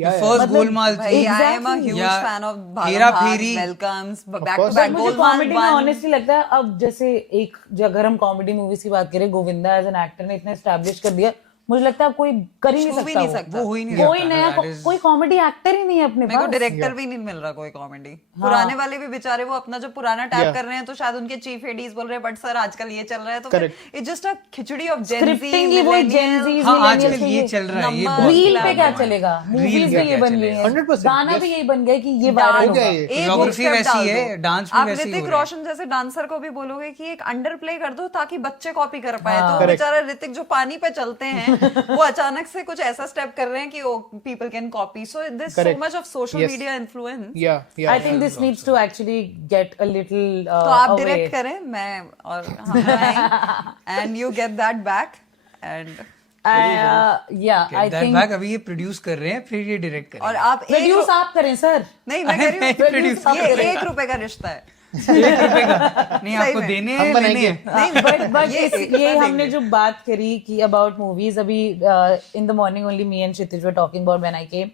यार फर्स्ट गोलमाल थी, I am a huge या fan of Hera Bhagam Pheri, Welcomes, back course. to back मुझे गोलमाल कॉमेडी में 1। ऑनेस्टली लगता है, अब जैसे एक अगर हम कॉमेडी मूवीज की बात करें, गोविंदा एज एन एक्टर ने इतना एस्टैब्लिश कर दिया, मुझे लगता है अब कोई कर ही छू नहीं भी सकता नहीं वो। सकता। वो हो ही नहीं कोई सकता, नया that is- कोई कॉमेडी एक्टर ही नहीं है अपने मेरे को पास। डायरेक्टर भी नहीं मिल रहा कोई कॉमेडी। पुराने वाले भी बेचारे वो अपना जो पुराना टैप कर रहे हैं तो शायद उनके चीफ एडीज बोल रहे हैं बट सर आजकल ये चल रहा है तो फिर it's just a khichdi of Gen Z scripting ही वही जेन ज़ी हाँ आजकल ये चल रहा है, ये नंबर, बहुत रील पे चल क्या रहा है। चलेगा, मूवीज Reel भी पे ये क्या बन गई चलेगा? है, 100%, गाना yes. भी यही बन गया कि ये वायरल हो गया होगा। ये। एक Choreography step वैसी डाल है, दो। dance भी आप वैसी ही ऋतिक हो रहा है। रोशन जैसे डांसर को भी बोलोगे कि एक अंडर प्ले कर दो ताकि बच्चे कॉपी कर पाए तो Correct. बेचारा ऋतिक जो पानी पे चलते हैं वो अचानक से कुछ ऐसा स्टेप कर रहे हैं कि people can copy so this so Correct. Much of social Yes. Media influence yeah I think this needs to actually get a little तो आप away. डायरेक्ट करें मैं और हम and you get that back and Yeah, I That think back अभी ये प्रोड्यूस कर रहे हैं फिर ये डायरेक्ट करेंगे। और आप प्रोड्यूस आप करें सर। नहीं मैं कह रही हूँ Produce आप ये करें। 1 रुपए का रिश्ता है नहीं सही आपको में। देने हम हैं बनाएंगे। लेने हैं। नहीं बट ये ये हमने जो बात करी कि अबाउट मूवीज अभी in the morning only me and Kshitij were talking about when I came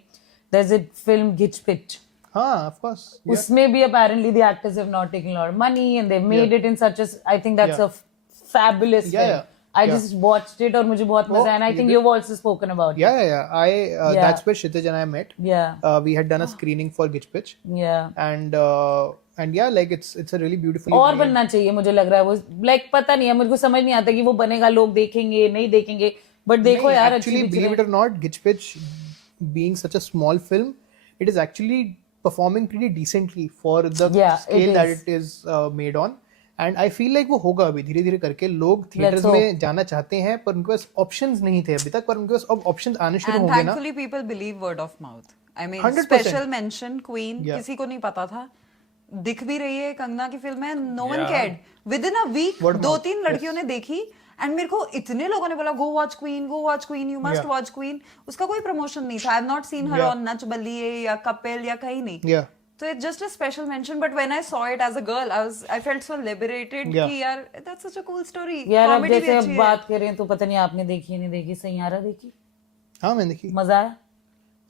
there is a film गिच पिच हाँ of course yeah. उसमें भी apparently the actors have not taken a lot of money and they've made it in such a I think that's a fabulous Yeah, film. yeah. I Yeah. just watched it और मुझे बहुत मजा आया and I think you've also spoken about yeah I Yeah. that's where Kshitij and I met. it. Yeah, We had done a screening for Gitch Pitch yeah. and yeah like it's a really beautiful और बनना चाहिए मुझे लग रहा है वो like पता नहीं है मुझे समझ नहीं आता कि वो बनेगा लोग देखेंगे नहीं देखेंगे but देखो यार actually अच्छी believe it or not Gitch Pitch being such a small film it is actually performing pretty decently for the Yeah, scale it that is. it is made on and I feel like वो होगा अभी धीरे धीरे करके लोग थिएटर्स Let's में जाना चाहते हैं पर उनके पास ऑप्शंस नहीं थे अभी तक पर उनके पास अब ऑप्शंस आने शुरू And होंगे ना thankfully people believe word of mouth. I mean 100%. special mention Queen Yeah. किसी को नहीं पता था दिख भी रही है कंगना की फिल्म है no one cared within a week Word of दो mouth, तीन लड़कियों ने देखी एंड मेरे को इतने लोगों ने बोला go watch Queen you must Yeah. Watch Queen उसका कोई प्रमोशन नहीं था I have not seen her Yeah. On Nach Baliye या कपिल या कहीं नहीं yeah तो it's just a special mention but when I saw it as a girl I felt so liberated Yeah. कि यार that's such a cool story यार अब कॉमेडी भी जैसे अच्छी अब है बात करें तो पता नहीं आपने देखी है नहीं देखी सैयारा देखी हाँ मैंने देखी मजा आया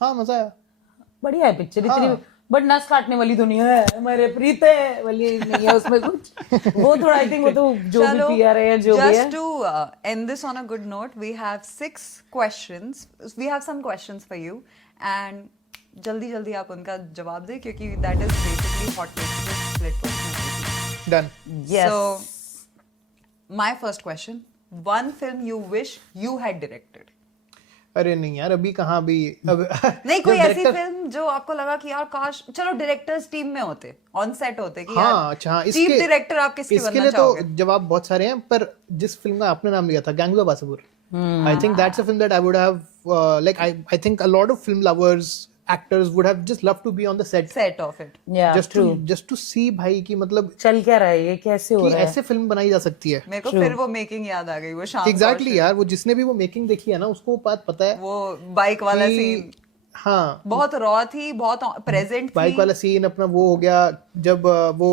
हाँ मजा आया बढ़िया है पिक्चर इतनी हाँ। बट नस काटने वाली दुनिया है हमारे प्रीत है वाली नहीं है उसमें कुछ वो थोड़ा आई थिंक वो तो जो भी चलो, पीआर है जो भी है just to end this on a good note, we have 6 questions. We have some questions for you, and जल्दी जल्दी आप उनका जवाब दें क्योंकि that is basically hot takes with split personality. done Yes. So, my first question: one film you wish you had directed. अरे नहीं यार अभी कहाँ भी अब नहीं कोई जब ऐसी director- फिल्म जो आपको लगा कि यार काश चलो डायरेक्टर्स टीम में होते ऑन सेट होते कि हाँ यार अच्छा चीफ डायरेक्टर आप किसकी इसके बनना लिए चाहोगे तो जवाब बहुत सारे हैं पर जिस फिल्म का आपने नाम लिया था Gangs of Wasseypur I think that's a film that I would have like I think a lot of film lovers actors would have just love to be on the set set of it Yeah, true. Just to see भाई की मतलब चल क्या रहा है ये कैसे हो कि रहा है ऐसे फिल्म बनाई जा सकती है मेरे को फिर वो मेकिंग याद आ गई वो शाम एग्जैक्टली यार वो जिसने भी वो मेकिंग देखी है ना उसको वो बात पता है वो बाइक वाला कि- सीन हाँ बहुत रॉ थी बहुत प्रेजेंट बाइक थी वाला सीन अपना वो हो गया जब वो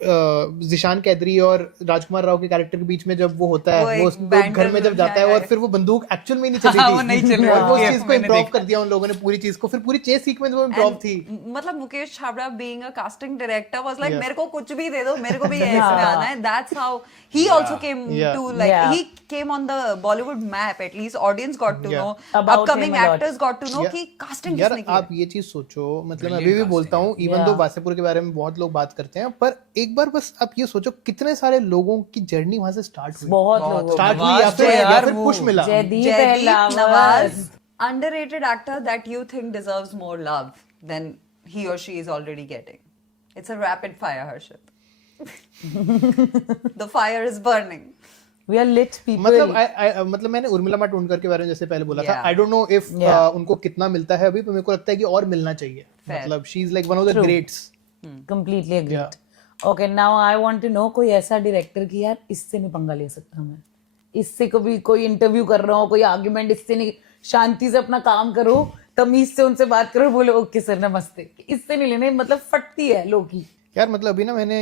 जिशान कैदरी और राजकुमार राव के कैरेक्टर के बीच में जब वो होता है वो वो एक banter घर में जब जाता है या- और फिर वो बंदूक एक्चुअल में नहीं चली हाँ, थी वो नहीं चली और वो थी, उस चीज को मैंने इम्प्रोव देखा। कर दिया उन लोगों ने पूरी चीज को फिर पूरी चेस सीक्वेंस वो इम्प्रोव थी मतलब Mukesh Chhabra being a casting director was like Yeah. मेरे को कुछ भी दे दो मेरे को भी इसमें आना है that's how he also came Yeah. To like Yeah. He came on the Bollywood map at least audience got to Yeah. Know About upcoming him a lot. Actors got to know यार- कि कास्टिंग यार किसने की आप है ये चीज सोचो मतलब मैं अभी भी बोलता हूँ इवन दो वासेपुर के बारे में बहुत लोग बात करते हैं पर एक बार बस आप ये सोचो कितने सारे लोगों की जर्नी वहां से स्टार्ट हुई बहुत लोगों स्टार्ट हुई नवाज या यार फिर वो- पुश मिला Jaideep Jaideep Nawaz Nawaz underrated actor that you think deserves more love than he or she is already getting. It's a rapid fire, Harshit. The fire is burning. we are lit people मतलब मैंने उर्मिला मातोंडकर के बारे में जैसे पहले बोला था Yeah. I don't know if Yeah. उनको कितना मिलता है अभी पर मेरे को लगता है कि और मिलना चाहिए Fair. मतलब she is like one of the greats completely agreed. Okay, now I want to know कोई ऐसा डायरेक्टर की यार इससे नहीं पंगा ले सकता मैं इससे कभी कोई इंटरव्यू कर रहा हूँ कोई आर्ग्यूमेंट इससे नहीं शांति से अपना काम करो तमीज से उनसे बात करो बोलो ओके सर नमस्ते इससे नहीं लेने मतलब फटती है लोग की यार मतलब अभी ना मैंने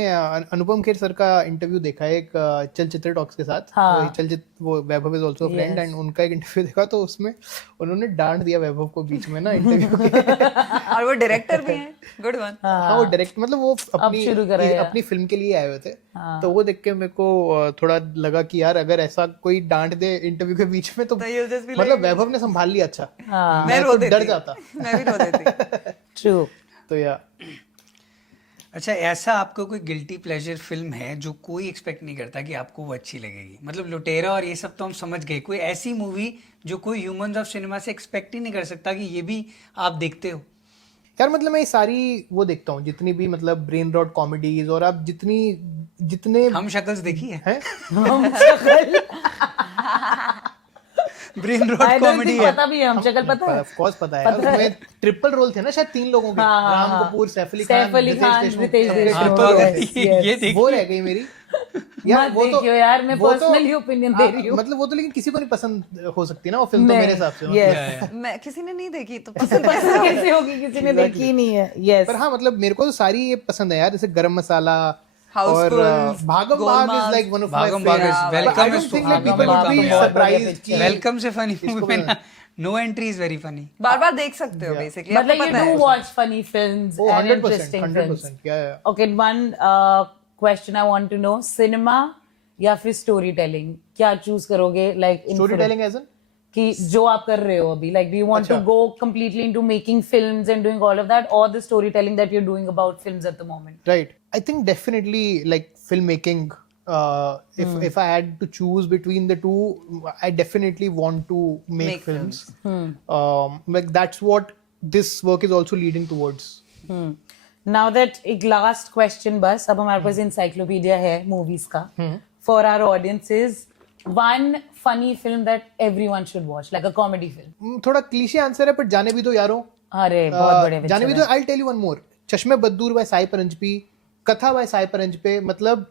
अनुपम खेर सर का इंटरव्यू देखा है एक चलचित्र टॉक्स के साथ हाँ. वही चलचित्र वो वैभव इज आल्सो फ्रेंड एंड उनका एक इंटरव्यू देखा तो उसमें उन्होंने डांट दिया वैभव को बीच में ना इंटरव्यू के और वो डायरेक्टर भी हैं गुड वन। हाँ वो डायरेक्ट मतलब वो शुरू कर रहे हैं। अपनी फिल्म के लिए आए हुए थे, तो वो देख के मेरे को थोड़ा लगा कि यार अगर ऐसा कोई डांट दे इंटरव्यू के बीच में तो you'll just be मतलब वैभव ने संभाल लिया अच्छा। मैं रो देती, डर जाता। मैं भी रो देती। ट्रू। तो या अच्छा, ऐसा आपको कोई गिल्टी प्लेजर फिल्म है जो कोई एक्सपेक्ट नहीं करता कि आपको वो अच्छी लगेगी? मतलब लुटेरा और ये सब तो हम समझ गए, कोई ऐसी मूवी जो कोई ह्यूमंस ऑफ सिनेमा से एक्सपेक्ट ही नहीं कर सकता कि ये भी आप देखते हो? यार मतलब मैं ये सारी वो देखता हूँ जितनी भी मतलब ब्रेन रॉट कॉमेडीज, और आप जितने हम शक्ल्स देखी है? ब्रेन रॉट कॉमेडी है। पता भी है, हम शक्ल पता है, ऑफ कोर्स पता है। उसमें ट्रिपल रोल थे ना शायद 3 लोगों के, राम कपूर, सैफ अली खान, रितेश देशमुख। वो रह गई मेरी यार। वो तो यार मैं पर्सनली ओपिनियन दे रही हूँ, मतलब वो तो लेकिन किसी को नहीं पसंद हो सकती ना वो फिल्म, तो मेरे हिसाब से मैं किसी ने नहीं देखी तो पसंद कैसे होगी, किसी ने देखी नहीं है। यस, पर हाँ मतलब मेरे को तो सारी ये पसंद है यार, जैसे गरम मसाला और Bhagam Bhag is like one of my favourite. Welcome is people would be surprised कि वेलकम से फनी मूवी में No Entry is very funny. बार-बार देख सकते हो बेसिकली, मतलब you do watch funny films and interesting 100%। Okay, one question I want to know, cinema या फिर स्टोरी टेलिंग, क्या चूज करोगे? Like story telling as in कि जो आप कर रहे हो अभी, like do you want to go completely into making films and doing all of that, or the storytelling that you're doing about films at the moment? Right. I think definitely like filmmaking. If I had to choose between the two, I definitely want to make films. Like that's what this work is also leading towards. Now that एक last question बस, अब हमारे पास encyclopedia है movies का, for our audiences, one funny film that everyone should watch, like a comedy film. थोड़ा क्लीशे आंसर है पर जाने भी दो यारो। अरे बहुत बड़े जाने भी दो। I'll tell you one more. चश्मे बद्दूर बाय साई परंजपे, कथा बाय साई परंजपे, मतलब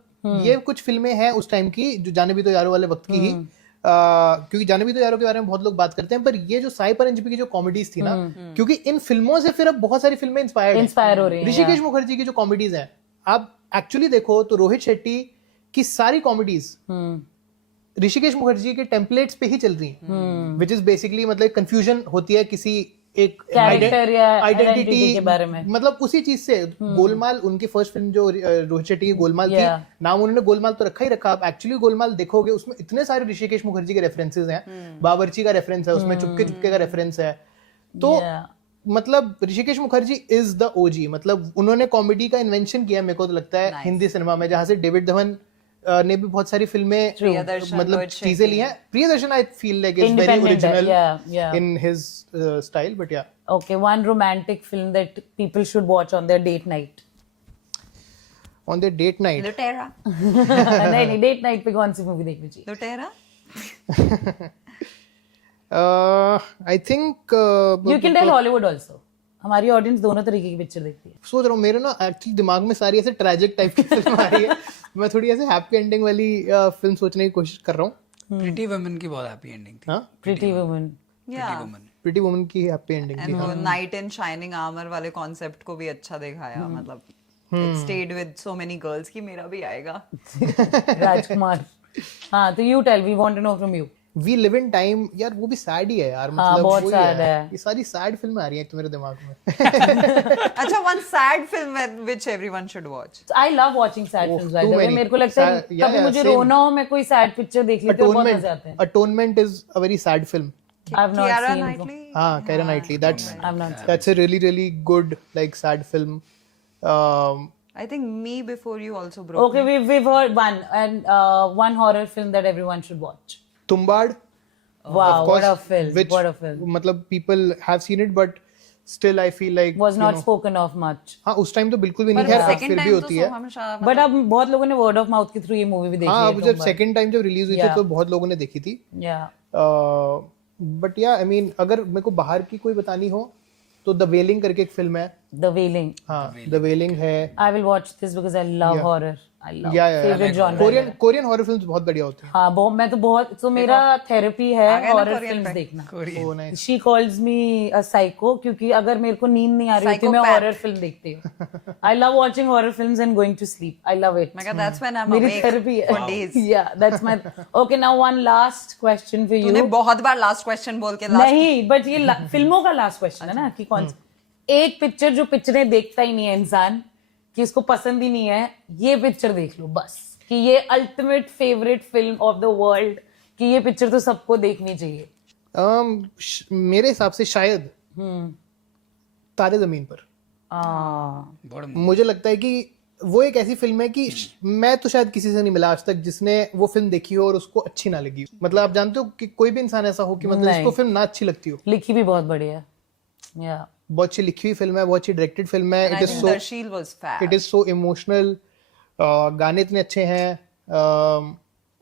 ये कुछ फिल्में हैं उस टाइम की जो जाने भी दो यारो वाले वक्त की ही, क्योंकि जाने भी दो यारो के बारे में बहुत लोग बात करते हैं, पर ये जो साई परंजपे की जो कॉमेडीज थी ना, क्योंकि इन फिल्मों से फिर अब बहुत सारी फिल्में इंस्पायर हो रही हैं। ऋषिकेश मुखर्जी की जो कॉमेडीज हैं, आप एक्चुअली देखो तो रोहित शेट्टी की सारी कॉमेडीज ऋषिकेश मुखर्जी के टेम्पलेट्स पे ही चल रही हैं, विच इज बेसिकली मतलब कंफ्यूजन होती है किसी एक आइडेंटिटी के बारे में, मतलब उसी चीज से। गोलमाल उनकी फर्स्ट फिल्म जो रोहित शेट्टी की गोलमाल थी, नाम उन्होंने गोलमाल तो रखा ही रखा, आप एक्चुअली गोलमाल देखोगे उसमें इतने सारे ऋषिकेश मुखर्जी के रेफरेंसेस हैं, बावर्ची का रेफरेंस है उसमें, चुपके चुपके का रेफरेंस है। तो मतलब Rishikesh Mukherjee is the OG, मतलब उन्होंने कॉमेडी का इन्वेंशन किया मेरे को तो लगता है हिंदी सिनेमा में, जहां से डेविड धवन ने भी बहुत सारी फिल्में मतलब चीजें ली हैं। Priyadarshan I feel like is very original in his style, but yeah okay, one romantic film that people should watch on their date night. On their date night? Lootera. नहीं, डेट नाइट पे कौन सी मूवी देखनी चाहिए? Lootera. I think you can tell Hollywood also, हमारी ऑडियंस दोनों तरीके की पिक्चर देखती है। सोच रहा हूँ मेरे ना एक्चुअली दिमाग में सारी ऐसे ट्रेजिक टाइप की फिल्म आ रही है, मैं थोड़ी ऐसे हैप्पी एंडिंग वाली फिल्म सोचने की कोशिश कर रहा हूँ। प्रीटी वुमन की बहुत हैप्पी एंडिंग थी। हाँ, प्रीटी वुमन प्रीटी वुमन की हैप्पी एंडिंग थी। And knight in shining armour वाले कॉन्सेप्ट को भी अच्छा दिखाया, मतलब it stayed with so many girls कि मेरा भी आएगा। राजकुमार। हाँ, तो you tell, we want to know from you. We live in time, यार वो भी सैड ही है यार, मतलब बहुत सैड है। ये सारी सैड फिल्में आ रही हैं तो मेरे दिमाग में। अच्छा, one sad film which everyone should watch. I love watching sad films by the way. मेरे को लगता है कभी मुझे रोना हो, मैं कोई सैड पिक्चर देख लेती हूँ, बहुत मजा आता है। Atonement is a very sad film. I've not seen it. हाँ, Keira Knightley. That's a really really good like sad film. I think Me Before You also broke. Okay, we've heard one, and one horror film that everyone should watch. Tumbad. Wow, what a film! What a film! मतलब people have seen it, but still I feel like was not spoken of much. हाँ, उस टाइम तो बिल्कुल भी नहीं है, अब फिर भी होती है। But अब बहुत लोगों ने word of mouth के थ्रू ये मूवी भी देखी है। हाँ, अब जब सेकंड टाइम जब रिलीज हुई थी तो बहुत लोगों ने देखी थी। बट या आई मीन अगर मेरे को बाहर की कोई बतानी हो तो द वेलिंग करके एक फिल्म है। द वेलिंग? हाँ, द वेलिंग है। I will watch this because I love horror. I love favorite genre. Korean horror films बहुत बढ़िया होती हैं। हाँ, मैं तो बहुत, तो मेरा थेरेपी है हॉरर फिल्म्स देखना। She calls me a psycho क्योंकि अगर मेरे को नींद नहीं आ रही होती मैं हॉरर फिल्म देखती हूँ। I love watching horror films and going to sleep. I love it. That's when I'm मेरी awake therapy है। for days. Yeah, that's my. Okay, now one last question for you. तूने बहुत बार last question बोल के नहीं, but ये फिल्मों का last question है ना कि कौन एक पिक्चर जो पिक्चरें देखता ही नहीं है इंसान, कि उसको पसंद ही नहीं है, ये पिक्चर देख लो बस, कि ये ultimate favourite film of the world, कि ये पिक्चर तो सबको देखनी चाहिए? मेरे हिसाब से शायद तारे जमीन पर। मुझे लगता है कि वो एक ऐसी फिल्म है कि मैं तो शायद किसी से नहीं मिला आज तक जिसने वो फिल्म देखी हो और उसको अच्छी ना लगी। मतलब आप जानते हो कि कोई भी इंसान ऐसा हो कि मतलब इसको फिल्म ना अच्छी लगती हो। लिखी भी बहुत बढ़िया है, बहुत अच्छी लिखी हुई फिल्म है, बहुत अच्छी डायरेक्टेड फिल्म है। इट इज सो इमोशनल, गाने इतने अच्छे हैं,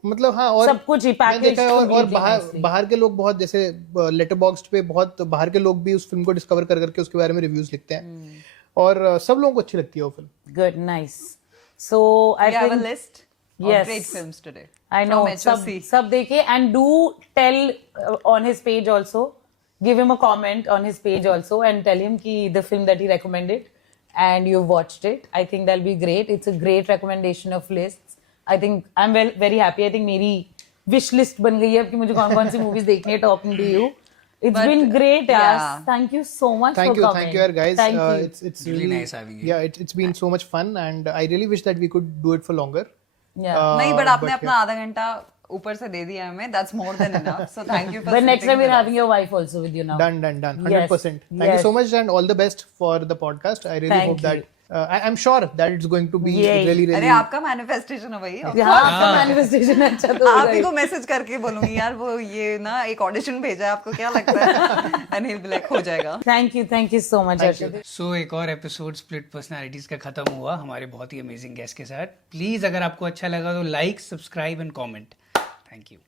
मतलब हाँ। और सब कुछ ही पैकेज। और बाहर के लोग बहुत, जैसे लेटरबॉक्स्ड पे बहुत बाहर के लोग भी उस फिल्म को डिस्कवर कर करके उसके बारे में रिव्यूज लिखते हैं, और सब लोगों को अच्छी लगती है वो film. Good, nice. So I have a list of great films today. I know. सब देखे, and do tell on his page also. Give him a comment on his page also and tell him ki the film that he recommended and you watched it. I think that'll be great. It's a great recommendation of lists. I think I'm very happy. I think मेरी wish list बन गई है कि मुझे कौन-कौन सी movies देखनी है, talking to you. It's been great, Yas. Thank you so much for coming. Thank you, guys. Thank you. It's really nice having you. Yeah, it's been so much fun, and I really wish that we could do it for longer. नहीं, but आपने अपना आधा घंटा ऊपर से दे दिया हमें. That's more than enough. So thank you for. But next time we're having your wife also with you now. Done. 100%. Thank you so much, and all the best for the podcast. I really hope that. I'm sure that it's going to be really. अरे आपका मैनिफेस्टेशन है भाई. हाँ, आपका मैनिफेस्टेशन अच्छा तो आप ही को मैसेज करके बोलूंगी यार, वो ये ना एक ऑडिशन भेजा है, आपको क्या लगता है? एंड ही ब्लैक हो जाएगा. Thank you so much Arshad. So एक और एपिसोड स्प्लिट पर्सनालिटीज का खत्म हुआ हमारे बहुत ही अमेजिंग गेस्ट के साथ. प्लीज अगर आपको अच्छा लगा तो like, subscribe and comment. Thank you.